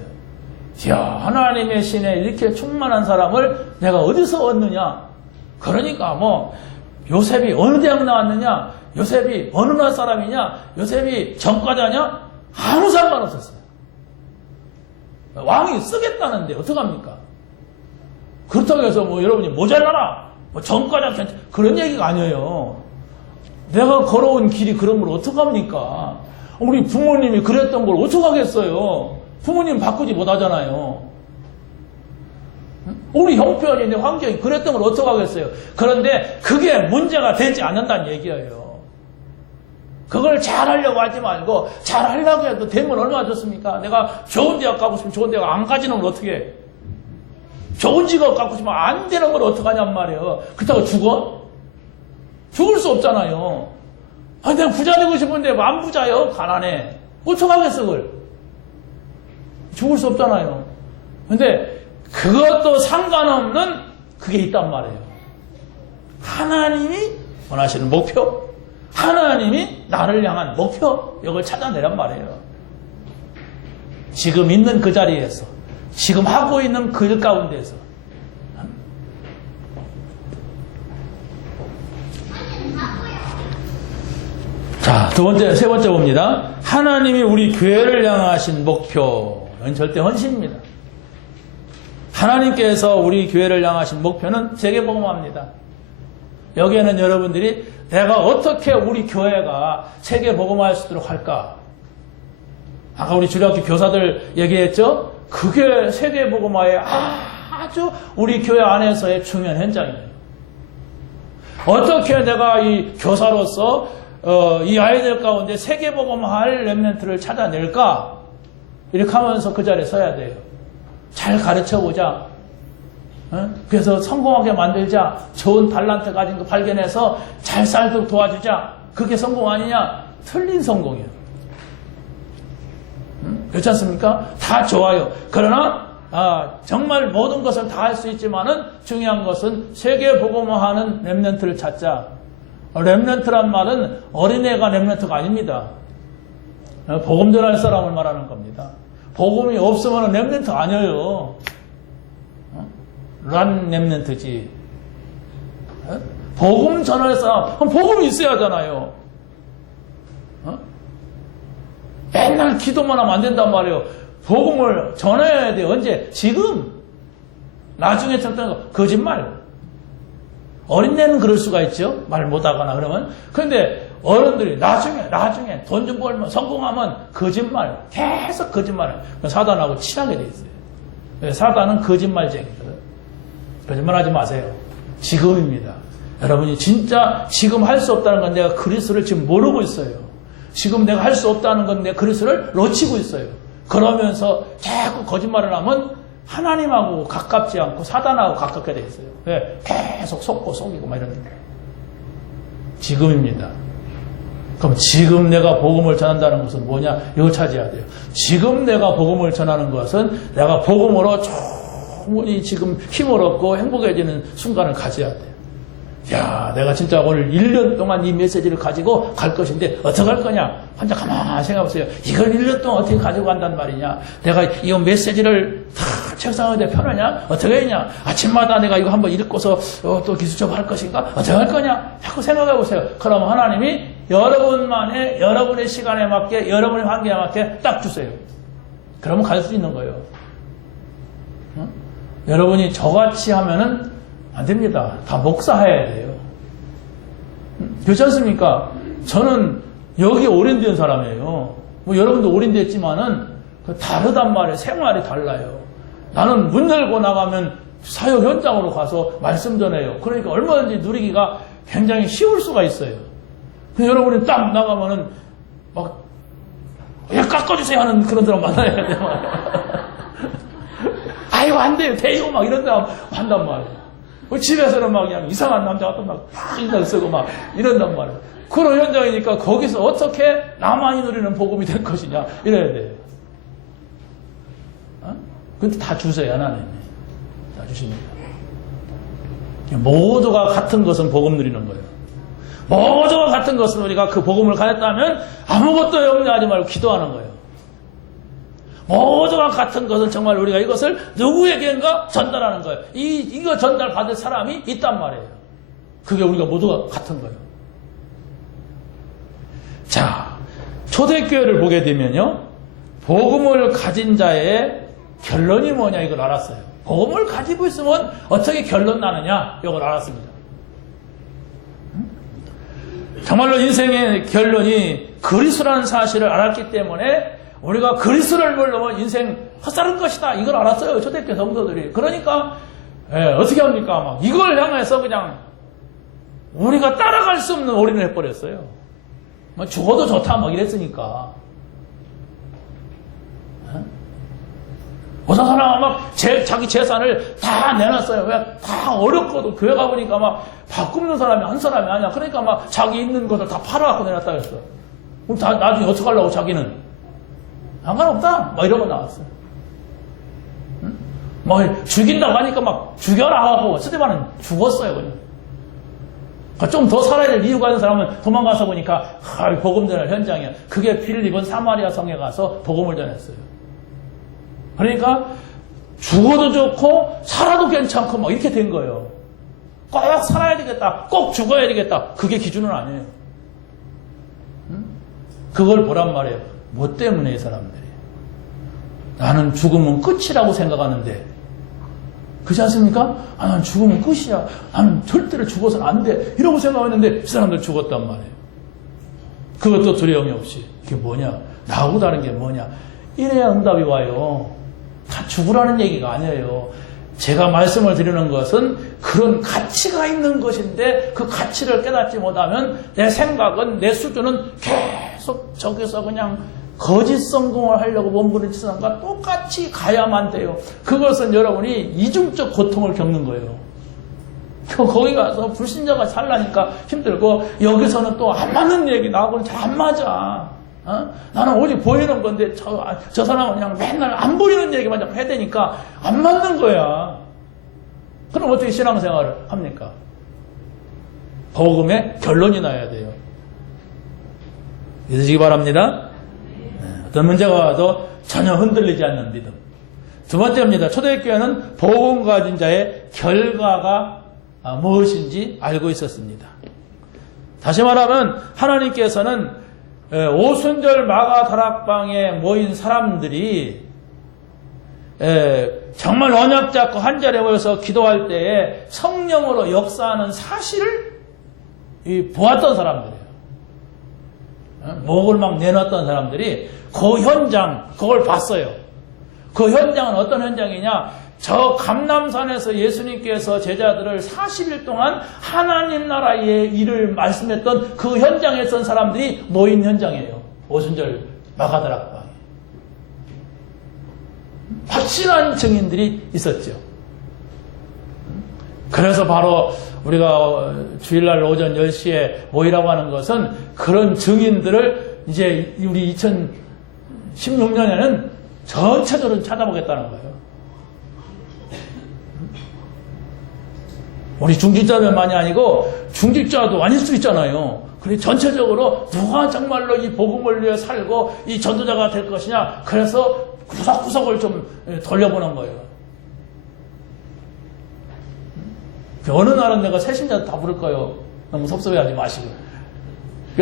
이야, 하나님의 신에 이렇게 충만한 사람을 내가 어디서 얻느냐? 그러니까 뭐 요셉이 어느 대학 나왔느냐? 요셉이 어느 나라 사람이냐? 요셉이 전과자냐? 아무 상관없었어요. 왕이 쓰겠다는데 어떡합니까? 그렇다고 해서 뭐 여러분이 모자라라, 뭐 전과자 그런 얘기가 아니에요. 내가 걸어온 길이 그런 걸 어떡합니까? 우리 부모님이 그랬던 걸 어떡하겠어요? 부모님 바꾸지 못하잖아요. 우리 형편이 환경이 그랬던 걸 어떡하겠어요? 그런데 그게 문제가 되지 않는다는 얘기예요. 그걸 잘하려고 하지 말고 잘하려고 해도 되면 얼마나 좋습니까? 내가 좋은 대학 가고 싶으면 좋은 대학 안 가지는 걸 어떻게 해? 좋은 직업 갖고 싶으면 안 되는 걸 어떡하냔 말이에요. 그렇다고 죽어? 죽을 수 없잖아요. 내가 부자 되고 싶은데 안 부자요? 가난해. 어떡하겠어 그걸? 죽을 수 없잖아요. 근데 그것도 상관없는 그게 있단 말이에요. 하나님이 원하시는 목표, 하나님이 나를 향한 목표, 이걸 찾아내란 말이에요. 지금 있는 그 자리에서, 지금 하고 있는 그 일 가운데서. 자, 세 번째 봅니다. 하나님이 우리 교회를 향하신 목표는 절대 헌신입니다. 하나님께서 우리 교회를 향하신 목표는 세계복음화입니다. 여기에는 여러분들이 내가 어떻게 우리 교회가 세계복음화할 수 있도록 할까? 아까 우리 주일학교 교사들 얘기했죠? 그게 세계복음화의 아주 우리 교회 안에서의 중요한 현장이에요. 어떻게 내가 이 교사로서 이 아이들 가운데 세계복음화할 렘넌트를 찾아낼까? 이렇게 하면서 그 자리에 서야 돼요. 잘 가르쳐보자. 그래서 성공하게 만들자. 좋은 달란트 가진 거 발견해서 잘 살도록 도와주자. 그게 성공 아니냐? 틀린 성공이에요. 그렇지 않습니까? 다 좋아요. 그러나 정말 모든 것을 다 할 수 있지만은 중요한 것은 세계복음화하는 렘넌트를 찾자. 렘넌트란 말은 어린애가 렘넌트가 아닙니다. 복음 전할 사람을 말하는 겁니다. 복음이 없으면 렘넌트 아니에요. 란 렘넌트지. 복음 전할 사람, 복음이 있어야 하잖아요. 맨날 기도만 하면 안 된단 말이에요. 복음을 전해야 돼. 언제? 지금. 나중에 찾던 거 거짓말. 어린애는 그럴 수가 있죠. 말 못하거나 그러면. 그런데 어른들이 나중에 돈 좀 벌면 성공하면 거짓말. 계속 거짓말을. 사단하고 친하게 돼 있어요. 사단은 거짓말쟁이거든. 거짓말하지 마세요. 지금입니다. 여러분이 진짜 지금 할 수 없다는 건 내가 그리스도를 지금 모르고 있어요. 지금 내가 할 수 없다는 건 내가 그리스도를 놓치고 있어요. 그러면서 자꾸 거짓말을 하면 하나님하고 가깝지 않고 사단하고 가깝게 돼 있어요. 왜? 계속 속고 속이고 막 이러는데. 지금입니다. 그럼 지금 내가 복음을 전한다는 것은 뭐냐? 이거 찾아야 돼요. 지금 내가 복음을 전하는 것은 내가 복음으로 충분히 지금 힘을 얻고 행복해지는 순간을 가져야 돼요. 야, 내가 진짜 오늘 1년 동안 이 메시지를 가지고 갈 것인데 어떻게 할 거냐? 혼자 가만히 생각해보세요. 이걸 1년 동안 어떻게 가지고 간단 말이냐? 내가 이 메시지를 다 책상에 펴느냐? 어떻게 했냐? 아침마다 내가 이거 한번 읽고서 또 기술적으로 할 것인가? 어떻게 할 거냐? 자꾸 생각해보세요. 그러면 하나님이 여러분만의, 여러분의 시간에 맞게, 여러분의 환경에 맞게 딱 주세요. 그러면 갈 수 있는 거예요. 응? 여러분이 저같이 하면은 안 됩니다. 다 목사해야 돼요. 그렇지 않습니까? 저는 여기 오랜된 사람이에요. 뭐 여러분도 오랜됐지만은 다르단 말이에요. 생활이 달라요. 나는 문 열고 나가면 사역 현장으로 가서 말씀 전해요. 그러니까 얼마든지 누리기가 굉장히 쉬울 수가 있어요. 근데 여러분이 딱 나가면은 막 깎아주세요 하는 그런 사람 만나야 돼요. 아이고 안 돼요. 돼요 막 이런 사람 한단 말이에요. 집에서는 막 그냥 이상한 남자 같은 막 인상 쓰고 막 이런단 말이에요. 그런 현장이니까 거기서 어떻게 나만이 누리는 복음이 될 것이냐 이래야 돼요. 근데 다 주세요. 하나님이 다 주십니다. 모두가 같은 것은 복음 누리는 거예요. 모두가 같은 것은 우리가 그 복음을 가졌다면 아무것도 염려하지 말고 기도하는 거예요. 모두가 같은 것은 정말 우리가 이것을 누구에게인가 전달하는 거예요. 이거 전달받을 사람이 있단 말이에요. 그게 우리가 모두가 같은 거예요. 자, 초대교회를 보게 되면요. 복음을 가진 자의 결론이 뭐냐 이걸 알았어요. 복음을 가지고 있으면 어떻게 결론 나느냐 이걸 알았습니다. 정말로 인생의 결론이 그리스도라는 사실을 알았기 때문에 우리가 그리스도를 모르면 인생 헛살은 것이다. 이걸 알았어요. 초대교회 성도들이. 그러니까 어떻게 합니까? 막 이걸 향해서 그냥 우리가 따라갈 수 없는 올인을 해버렸어요. 뭐 죽어도 좋다 막 이랬으니까. 어떤 사람은 막 자기 재산을 다 내놨어요. 왜? 다 어렵고도 교회 가보니까 막 바꾸는 사람이 한 사람이 아니야. 그러니까 막 자기 있는 것을 다 팔아갖고 내놨다 그랬어. 그럼 나중에 어떻게 하려고 자기는? 상관없다. 막 이러고 나왔어요. 응? 뭐 죽인다고 하니까 막 죽여라 하고 스테반은 죽었어요. 그냥. 그러니까 좀 더 살아야 될 이유가 있는 사람은 도망가서 보니까 복음 전할 현장이야. 그게 피를 입은 사마리아 성에 가서 복음을 전했어요. 그러니까 죽어도 좋고 살아도 괜찮고 막 이렇게 된 거예요. 꼭 살아야 되겠다. 꼭 죽어야 되겠다. 그게 기준은 아니에요. 응? 그걸 보란 말이에요. 뭐 때문에 이 사람들이? 나는 죽으면 끝이라고 생각하는데 그렇지 않습니까? 나는 죽으면 끝이야. 나는 절대로 죽어서는 안 돼. 이러고 생각했는데 이 사람들 죽었단 말이에요. 그것도 두려움이 없이. 이게 뭐냐? 나하고 다른 게 뭐냐? 이래야 응답이 와요. 다 죽으라는 얘기가 아니에요. 제가 말씀을 드리는 것은 그런 가치가 있는 것인데 그 가치를 깨닫지 못하면 내 생각은 내 수준은 계속 저기서 그냥 거짓 성공을 하려고 몸부림치는 것과 똑같이 가야만 돼요. 그것은 여러분이 이중적 고통을 겪는 거예요. 거기 가서 불신자가 살라니까 힘들고 여기서는 또 안 맞는 얘기 나하고는 잘 안 맞아. 나는 오직 보이는 건데 저 사람은 그냥 맨날 안 보이는 얘기만 자꾸 해야 되니까 안 맞는 거야. 그럼 어떻게 신앙생활을 합니까? 복음의 결론이 나야 돼요. 믿으시기 바랍니다. 어떤 문제가 와도 전혀 흔들리지 않는 믿음. 두 번째입니다. 초대교회는 복음 가진 자의 결과가 무엇인지 알고 있었습니다. 다시 말하면 하나님께서는 오순절 마가 다락방에 모인 사람들이 정말 언약 잡고 한 자리에 모여서 기도할 때에 성령으로 역사하는 사실을 보았던 사람들이에요. 목을 막 내놨던 사람들이 그 현장, 그걸 봤어요. 그 현장은 어떤 현장이냐? 저 감람산에서 예수님께서 제자들을 40일 동안 하나님 나라의 일을 말씀했던 그 현장에 선 사람들이 모인 현장이에요. 오순절 마가다락방에. 확실한 증인들이 있었죠. 그래서 바로 우리가 주일날 오전 10시에 모이라고 하는 것은 그런 증인들을 이제 우리 2016년에는 전체적으로 찾아보겠다는 거예요. 우리 중직자들만이 아니고 중직자도 아닐 수 있잖아요. 그래 전체적으로 누가 정말로 이 복음을 위해 살고 이 전도자가 될 것이냐. 그래서 구석구석을 좀 돌려보는 거예요. 어느 날은 내가 새신자 다 부를 거예요. 너무 섭섭해하지 마시고.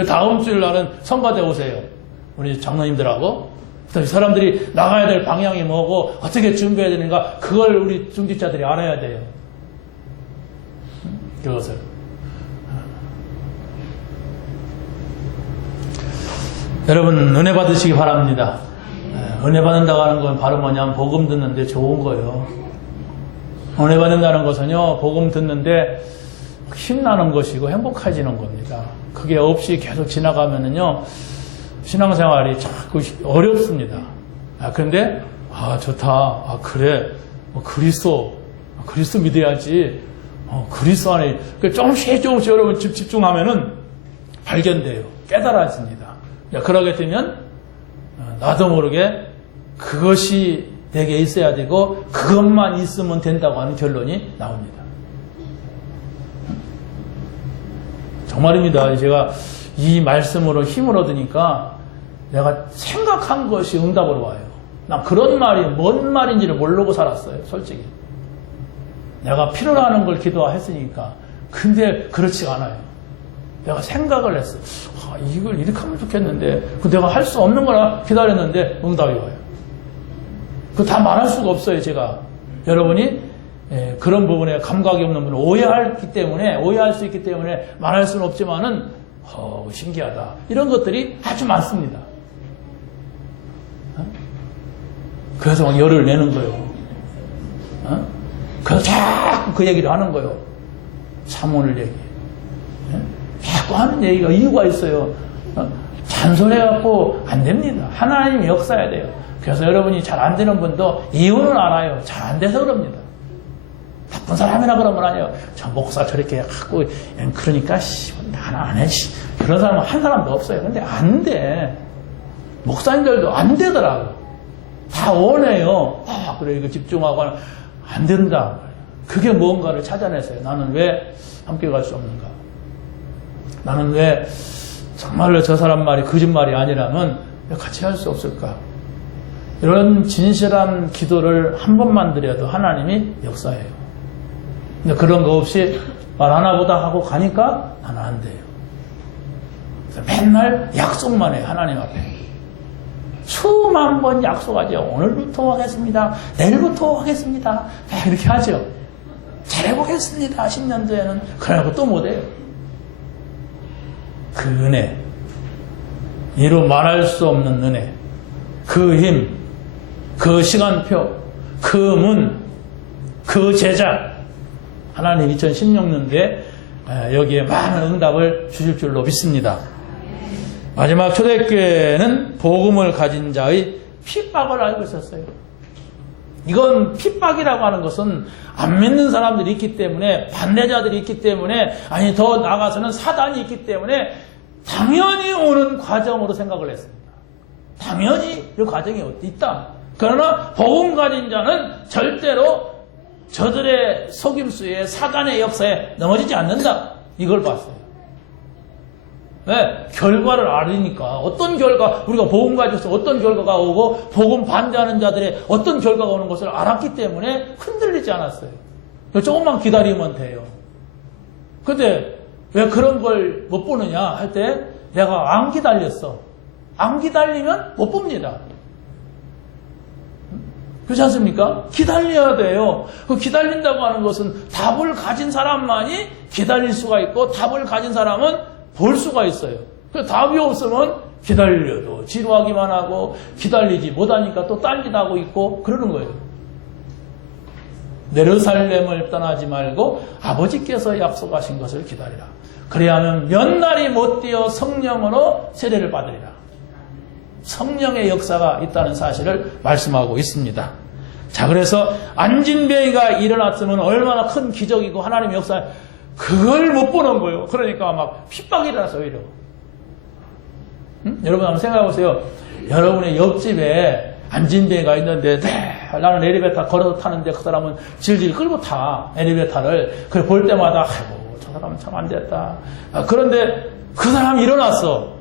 다음 주일 날은 성가대 오세요. 우리 장로님들하고. 사람들이 나가야 될 방향이 뭐고 어떻게 준비해야 되는가 그걸 우리 중직자들이 알아야 돼요. 그것을. 여러분 은혜 받으시기 바랍니다. 은혜 받는다고 하는 건 바로 뭐냐면 복음 듣는데 좋은 거예요. 은혜 받는다는 것은요, 복음 듣는데 힘나는 것이고 행복해지는 겁니다. 그게 없이 계속 지나가면은요, 신앙생활이 자꾸 어렵습니다. 그런데, 좋다. 그래. 그리스도 믿어야지. 그리스도 안에, 조금씩 여러분 집중하면은 발견돼요. 깨달아집니다. 그러게 되면, 나도 모르게 그것이 내게 있어야 되고 그것만 있으면 된다고 하는 결론이 나옵니다. 정말입니다. 제가 이 말씀으로 힘을 얻으니까 내가 생각한 것이 응답으로 와요. 난 그런 말이 뭔 말인지를 모르고 살았어요. 솔직히. 내가 필요로 하는 걸 기도했으니까. 근데 그렇지가 않아요. 내가 생각을 했어. 이걸 이렇게 하면 좋겠는데 내가 할 수 없는 거라 기다렸는데 응답이 와요. 그거 다 말할 수가 없어요, 제가. 여러분이 그런 부분에 감각이 없는 분은 오해할 수 있기 때문에 말할 수는 없지만은, 신기하다. 이런 것들이 아주 많습니다. 그래서 막 열을 내는 거예요. 그래서 자꾸 그 얘기를 하는 거예요. 참원을 얘기. 자꾸 하는 얘기가 이유가 있어요. 잔소리해갖고 안 됩니다. 하나님이 역사해야 돼요. 그래서 여러분이 잘 안 되는 분도 이유는 알아요. 잘 안 돼서 그럽니다. 나쁜 사람이라 그러면 아니에요. 저 목사 저렇게 하고 그러니까 나는 안 해. 그런 사람은 한 사람도 없어요. 근데 안 돼. 목사님들도 안 되더라고. 다 원해요. 그래 이거 집중하고 안 된다. 그게 무언가를 찾아내세요. 나는 왜 함께 갈 수 없는가? 나는 왜 정말로 저 사람 말이 거짓말이 아니라면 왜 같이 할 수 없을까? 이런 진실한 기도를 한 번만 드려도 하나님이 역사해요. 근데 그런 거 없이 말 하나보다 하고 가니까 나는 안 돼요. 그래서 맨날 약속만 해요. 하나님 앞에. 수만 번 약속하죠. 오늘부터 하겠습니다. 내일부터 하겠습니다. 이렇게 하죠. 잘해보겠습니다. 10년 뒤에는. 그러고 또 못해요. 그 은혜, 이루 말할 수 없는 은혜, 그 힘, 그 시간표, 그 문, 그 제자, 하나님 2016년도에 여기에 많은 응답을 주실 줄로 믿습니다. 마지막 초대교회는 복음을 가진 자의 핍박을 알고 있었어요. 이건 핍박이라고 하는 것은 안 믿는 사람들이 있기 때문에, 반대자들이 있기 때문에, 아니 더 나아가서는 사단이 있기 때문에 당연히 오는 과정으로 생각을 했습니다. 당연히 이 과정이 있다. 그러나 복음 가진 자는 절대로 저들의 속임수에, 사단의 역사에 넘어지지 않는다. 이걸 봤어요. 네, 결과를 알으니까 어떤 결과, 우리가 복음 가져서 어떤 결과가 오고 복음 반대하는 자들의 어떤 결과가 오는 것을 알았기 때문에 흔들리지 않았어요. 조금만 기다리면 돼요. 근데 왜 그런 걸 못 보느냐 할 때 내가 안 기다렸어. 안 기다리면 못 봅니다. 그렇지 않습니까? 기다려야 돼요. 그 기다린다고 하는 것은 답을 가진 사람만이 기다릴 수가 있고 답을 가진 사람은 볼 수가 있어요. 그 답이 없으면 기다려도 지루하기만 하고 기다리지 못하니까 또 딴짓하고 있고 그러는 거예요. 예루살렘을 떠나지 말고 아버지께서 약속하신 것을 기다리라. 그래야하면 몇 날이 못 되어 성령으로 세례를 받으리라. 성령의 역사가 있다는 사실을 말씀하고 있습니다. 자, 그래서 안진뱅이가 일어났으면 얼마나 큰 기적이고 하나님의 역사, 그걸 못 보는 거예요. 그러니까 막 핍박이 일어나서 오히려. 여러분 한번 생각해 보세요. 여러분의 옆집에 안진뱅이가 있는데, 나는 엘리베이터 걸어서 타는데 그 사람은 질질 끌고 타, 엘리베이터를. 그래 볼 때마다, 아이고, 저 사람은 참 안 됐다. 그런데 그 사람이 일어났어.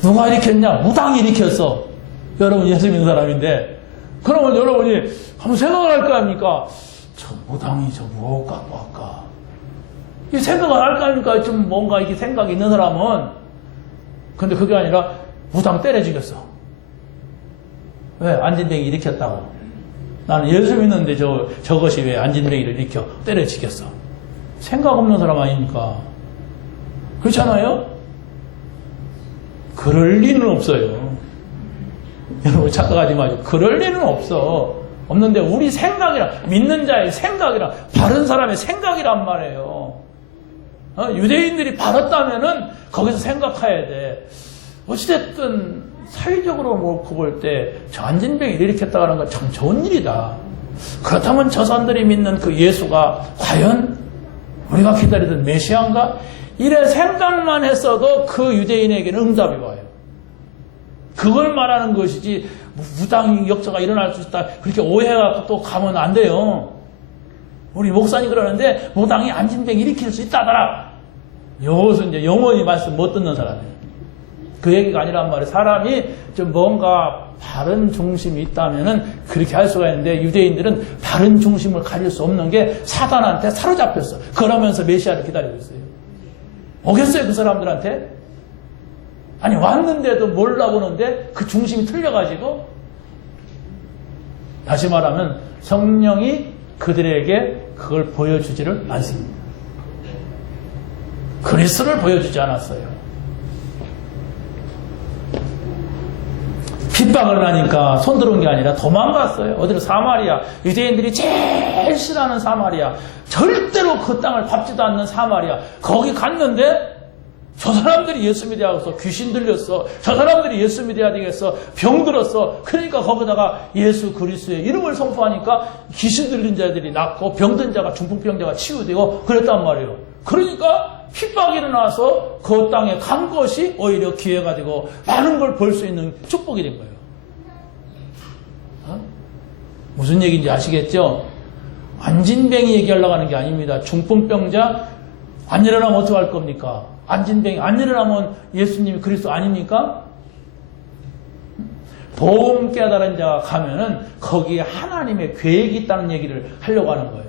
누가 일으켰냐? 무당이 일으켰어. 여러분 예수 믿는 사람인데. 그러면 여러분이 한번 생각을 할 거 아닙니까? 저 무당이 저 뭐 갖고 할까? 이 생각을 할 거 아닙니까? 좀 뭔가 이게 생각이 있는 사람은. 근데 그게 아니라 무당 때려 죽였어. 왜? 안진뱅이 일으켰다고. 나는 예수 믿는데 저것이 왜 안진뱅이를 일으켜? 때려 죽였어. 생각 없는 사람 아닙니까? 그렇잖아요? 그럴 리는 없어요. 여러분 착각하지 마시고. 그럴 리는 없어. 없는데 우리 생각이라, 믿는 자의 생각이라, 바른 사람의 생각이란 말이에요. 유대인들이 바랐다면은 거기서 생각해야 돼. 어찌됐든 사회적으로 놓고 볼 때 저 안진뱅이를 일으켰다고 하는 건 참 좋은 일이다. 그렇다면 저 사람들이 믿는 그 예수가 과연 우리가 기다리던 메시아인가? 이래 생각만 했어도 그 유대인에게는 응답이 와요. 그걸 말하는 것이지 무당 역사가 일어날 수 있다. 그렇게 오해가 또 가면 안 돼요. 우리 목사님 그러는데 무당이 안진뱅이 일으킬 수 있다더라. 이것은 이제 영원히 말씀 못 듣는 사람이에요. 그 얘기가 아니란 말이에요. 사람이 좀 뭔가 바른 중심이 있다면은 그렇게 할 수가 있는데 유대인들은 바른 중심을 가질 수 없는 게 사단한테 사로잡혔어. 그러면서 메시아를 기다리고 있어요. 오겠어요, 그 사람들한테? 아니, 왔는데도 몰라보는데 그 중심이 틀려가지고? 다시 말하면 성령이 그들에게 그걸 보여주지를 않습니다. 그리스도를 보여주지 않았어요. 핍박을 하니까 손들은 게 아니라 도망갔어요. 어디로? 사마리아. 유대인들이 제일 싫어하는 사마리아. 절대로 그 땅을 밟지도 않는 사마리아. 거기 갔는데 저 사람들이 예수 믿어야 겠어. 귀신 들렸어. 저 사람들이 예수 믿어야 되겠어. 병 들었어. 그러니까 거기다가 예수 그리스도의 이름을 선포하니까 귀신 들린 자들이 낫고 병든 자가 중풍병자가 치유되고 그랬단 말이에요. 그러니까 핍박이 일어나서 그 땅에 간 것이 오히려 기회가 되고 많은 걸 볼 수 있는 축복이 된 거예요. 무슨 얘기인지 아시겠죠? 안진뱅이 얘기하려고 하는 게 아닙니다. 중풍병자 안 일어나면 어떡할 겁니까? 안진뱅이 안 일어나면 예수님이 그리스도 아닙니까? 복음 깨달은 자가 가면은 거기에 하나님의 계획이 있다는 얘기를 하려고 하는 거예요.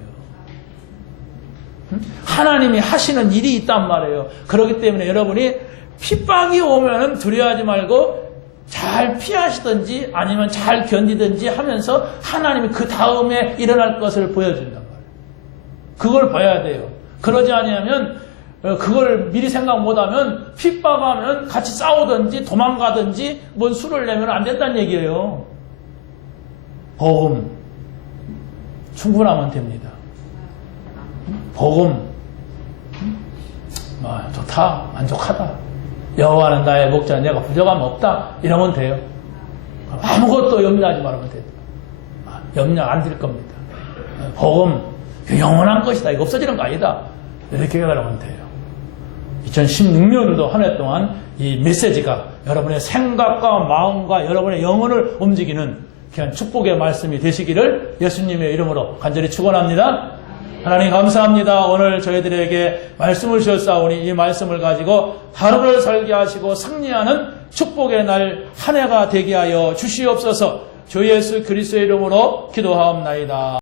하나님이 하시는 일이 있단 말이에요. 그렇기 때문에 여러분이 핍박이 오면은 두려워하지 말고 잘 피하시든지 아니면 잘 견디든지 하면서 하나님이 그 다음에 일어날 것을 보여준단 말이에요. 그걸 봐야 돼요. 그러지 않으면 그걸 미리 생각 못하면 핍박하면 같이 싸우든지 도망가든지 뭔 수를 내면 안 된다는 얘기예요. 복음 충분하면 됩니다. 복음 좋다, 만족하다. 여호와는 나의 목자, 내가 부족함 없다. 이러면 돼요. 아무것도 염려하지 말으면 돼요. 염려 안 드릴 겁니다. 복음 영원한 것이다. 이거 없어지는 거 아니다. 이렇게 깨달으면 돼요. 2016년도 한 해 동안 이 메시지가 여러분의 생각과 마음과 여러분의 영혼을 움직이는 귀한 축복의 말씀이 되시기를 예수님의 이름으로 간절히 축원합니다. 하나님 감사합니다. 오늘 저희들에게 말씀을 주셨사오니 이 말씀을 가지고 하루를 설계하시고 승리하는 축복의 날 한 해가 되게 하여 주시옵소서. 주 예수 그리스도의 이름으로 기도하옵나이다.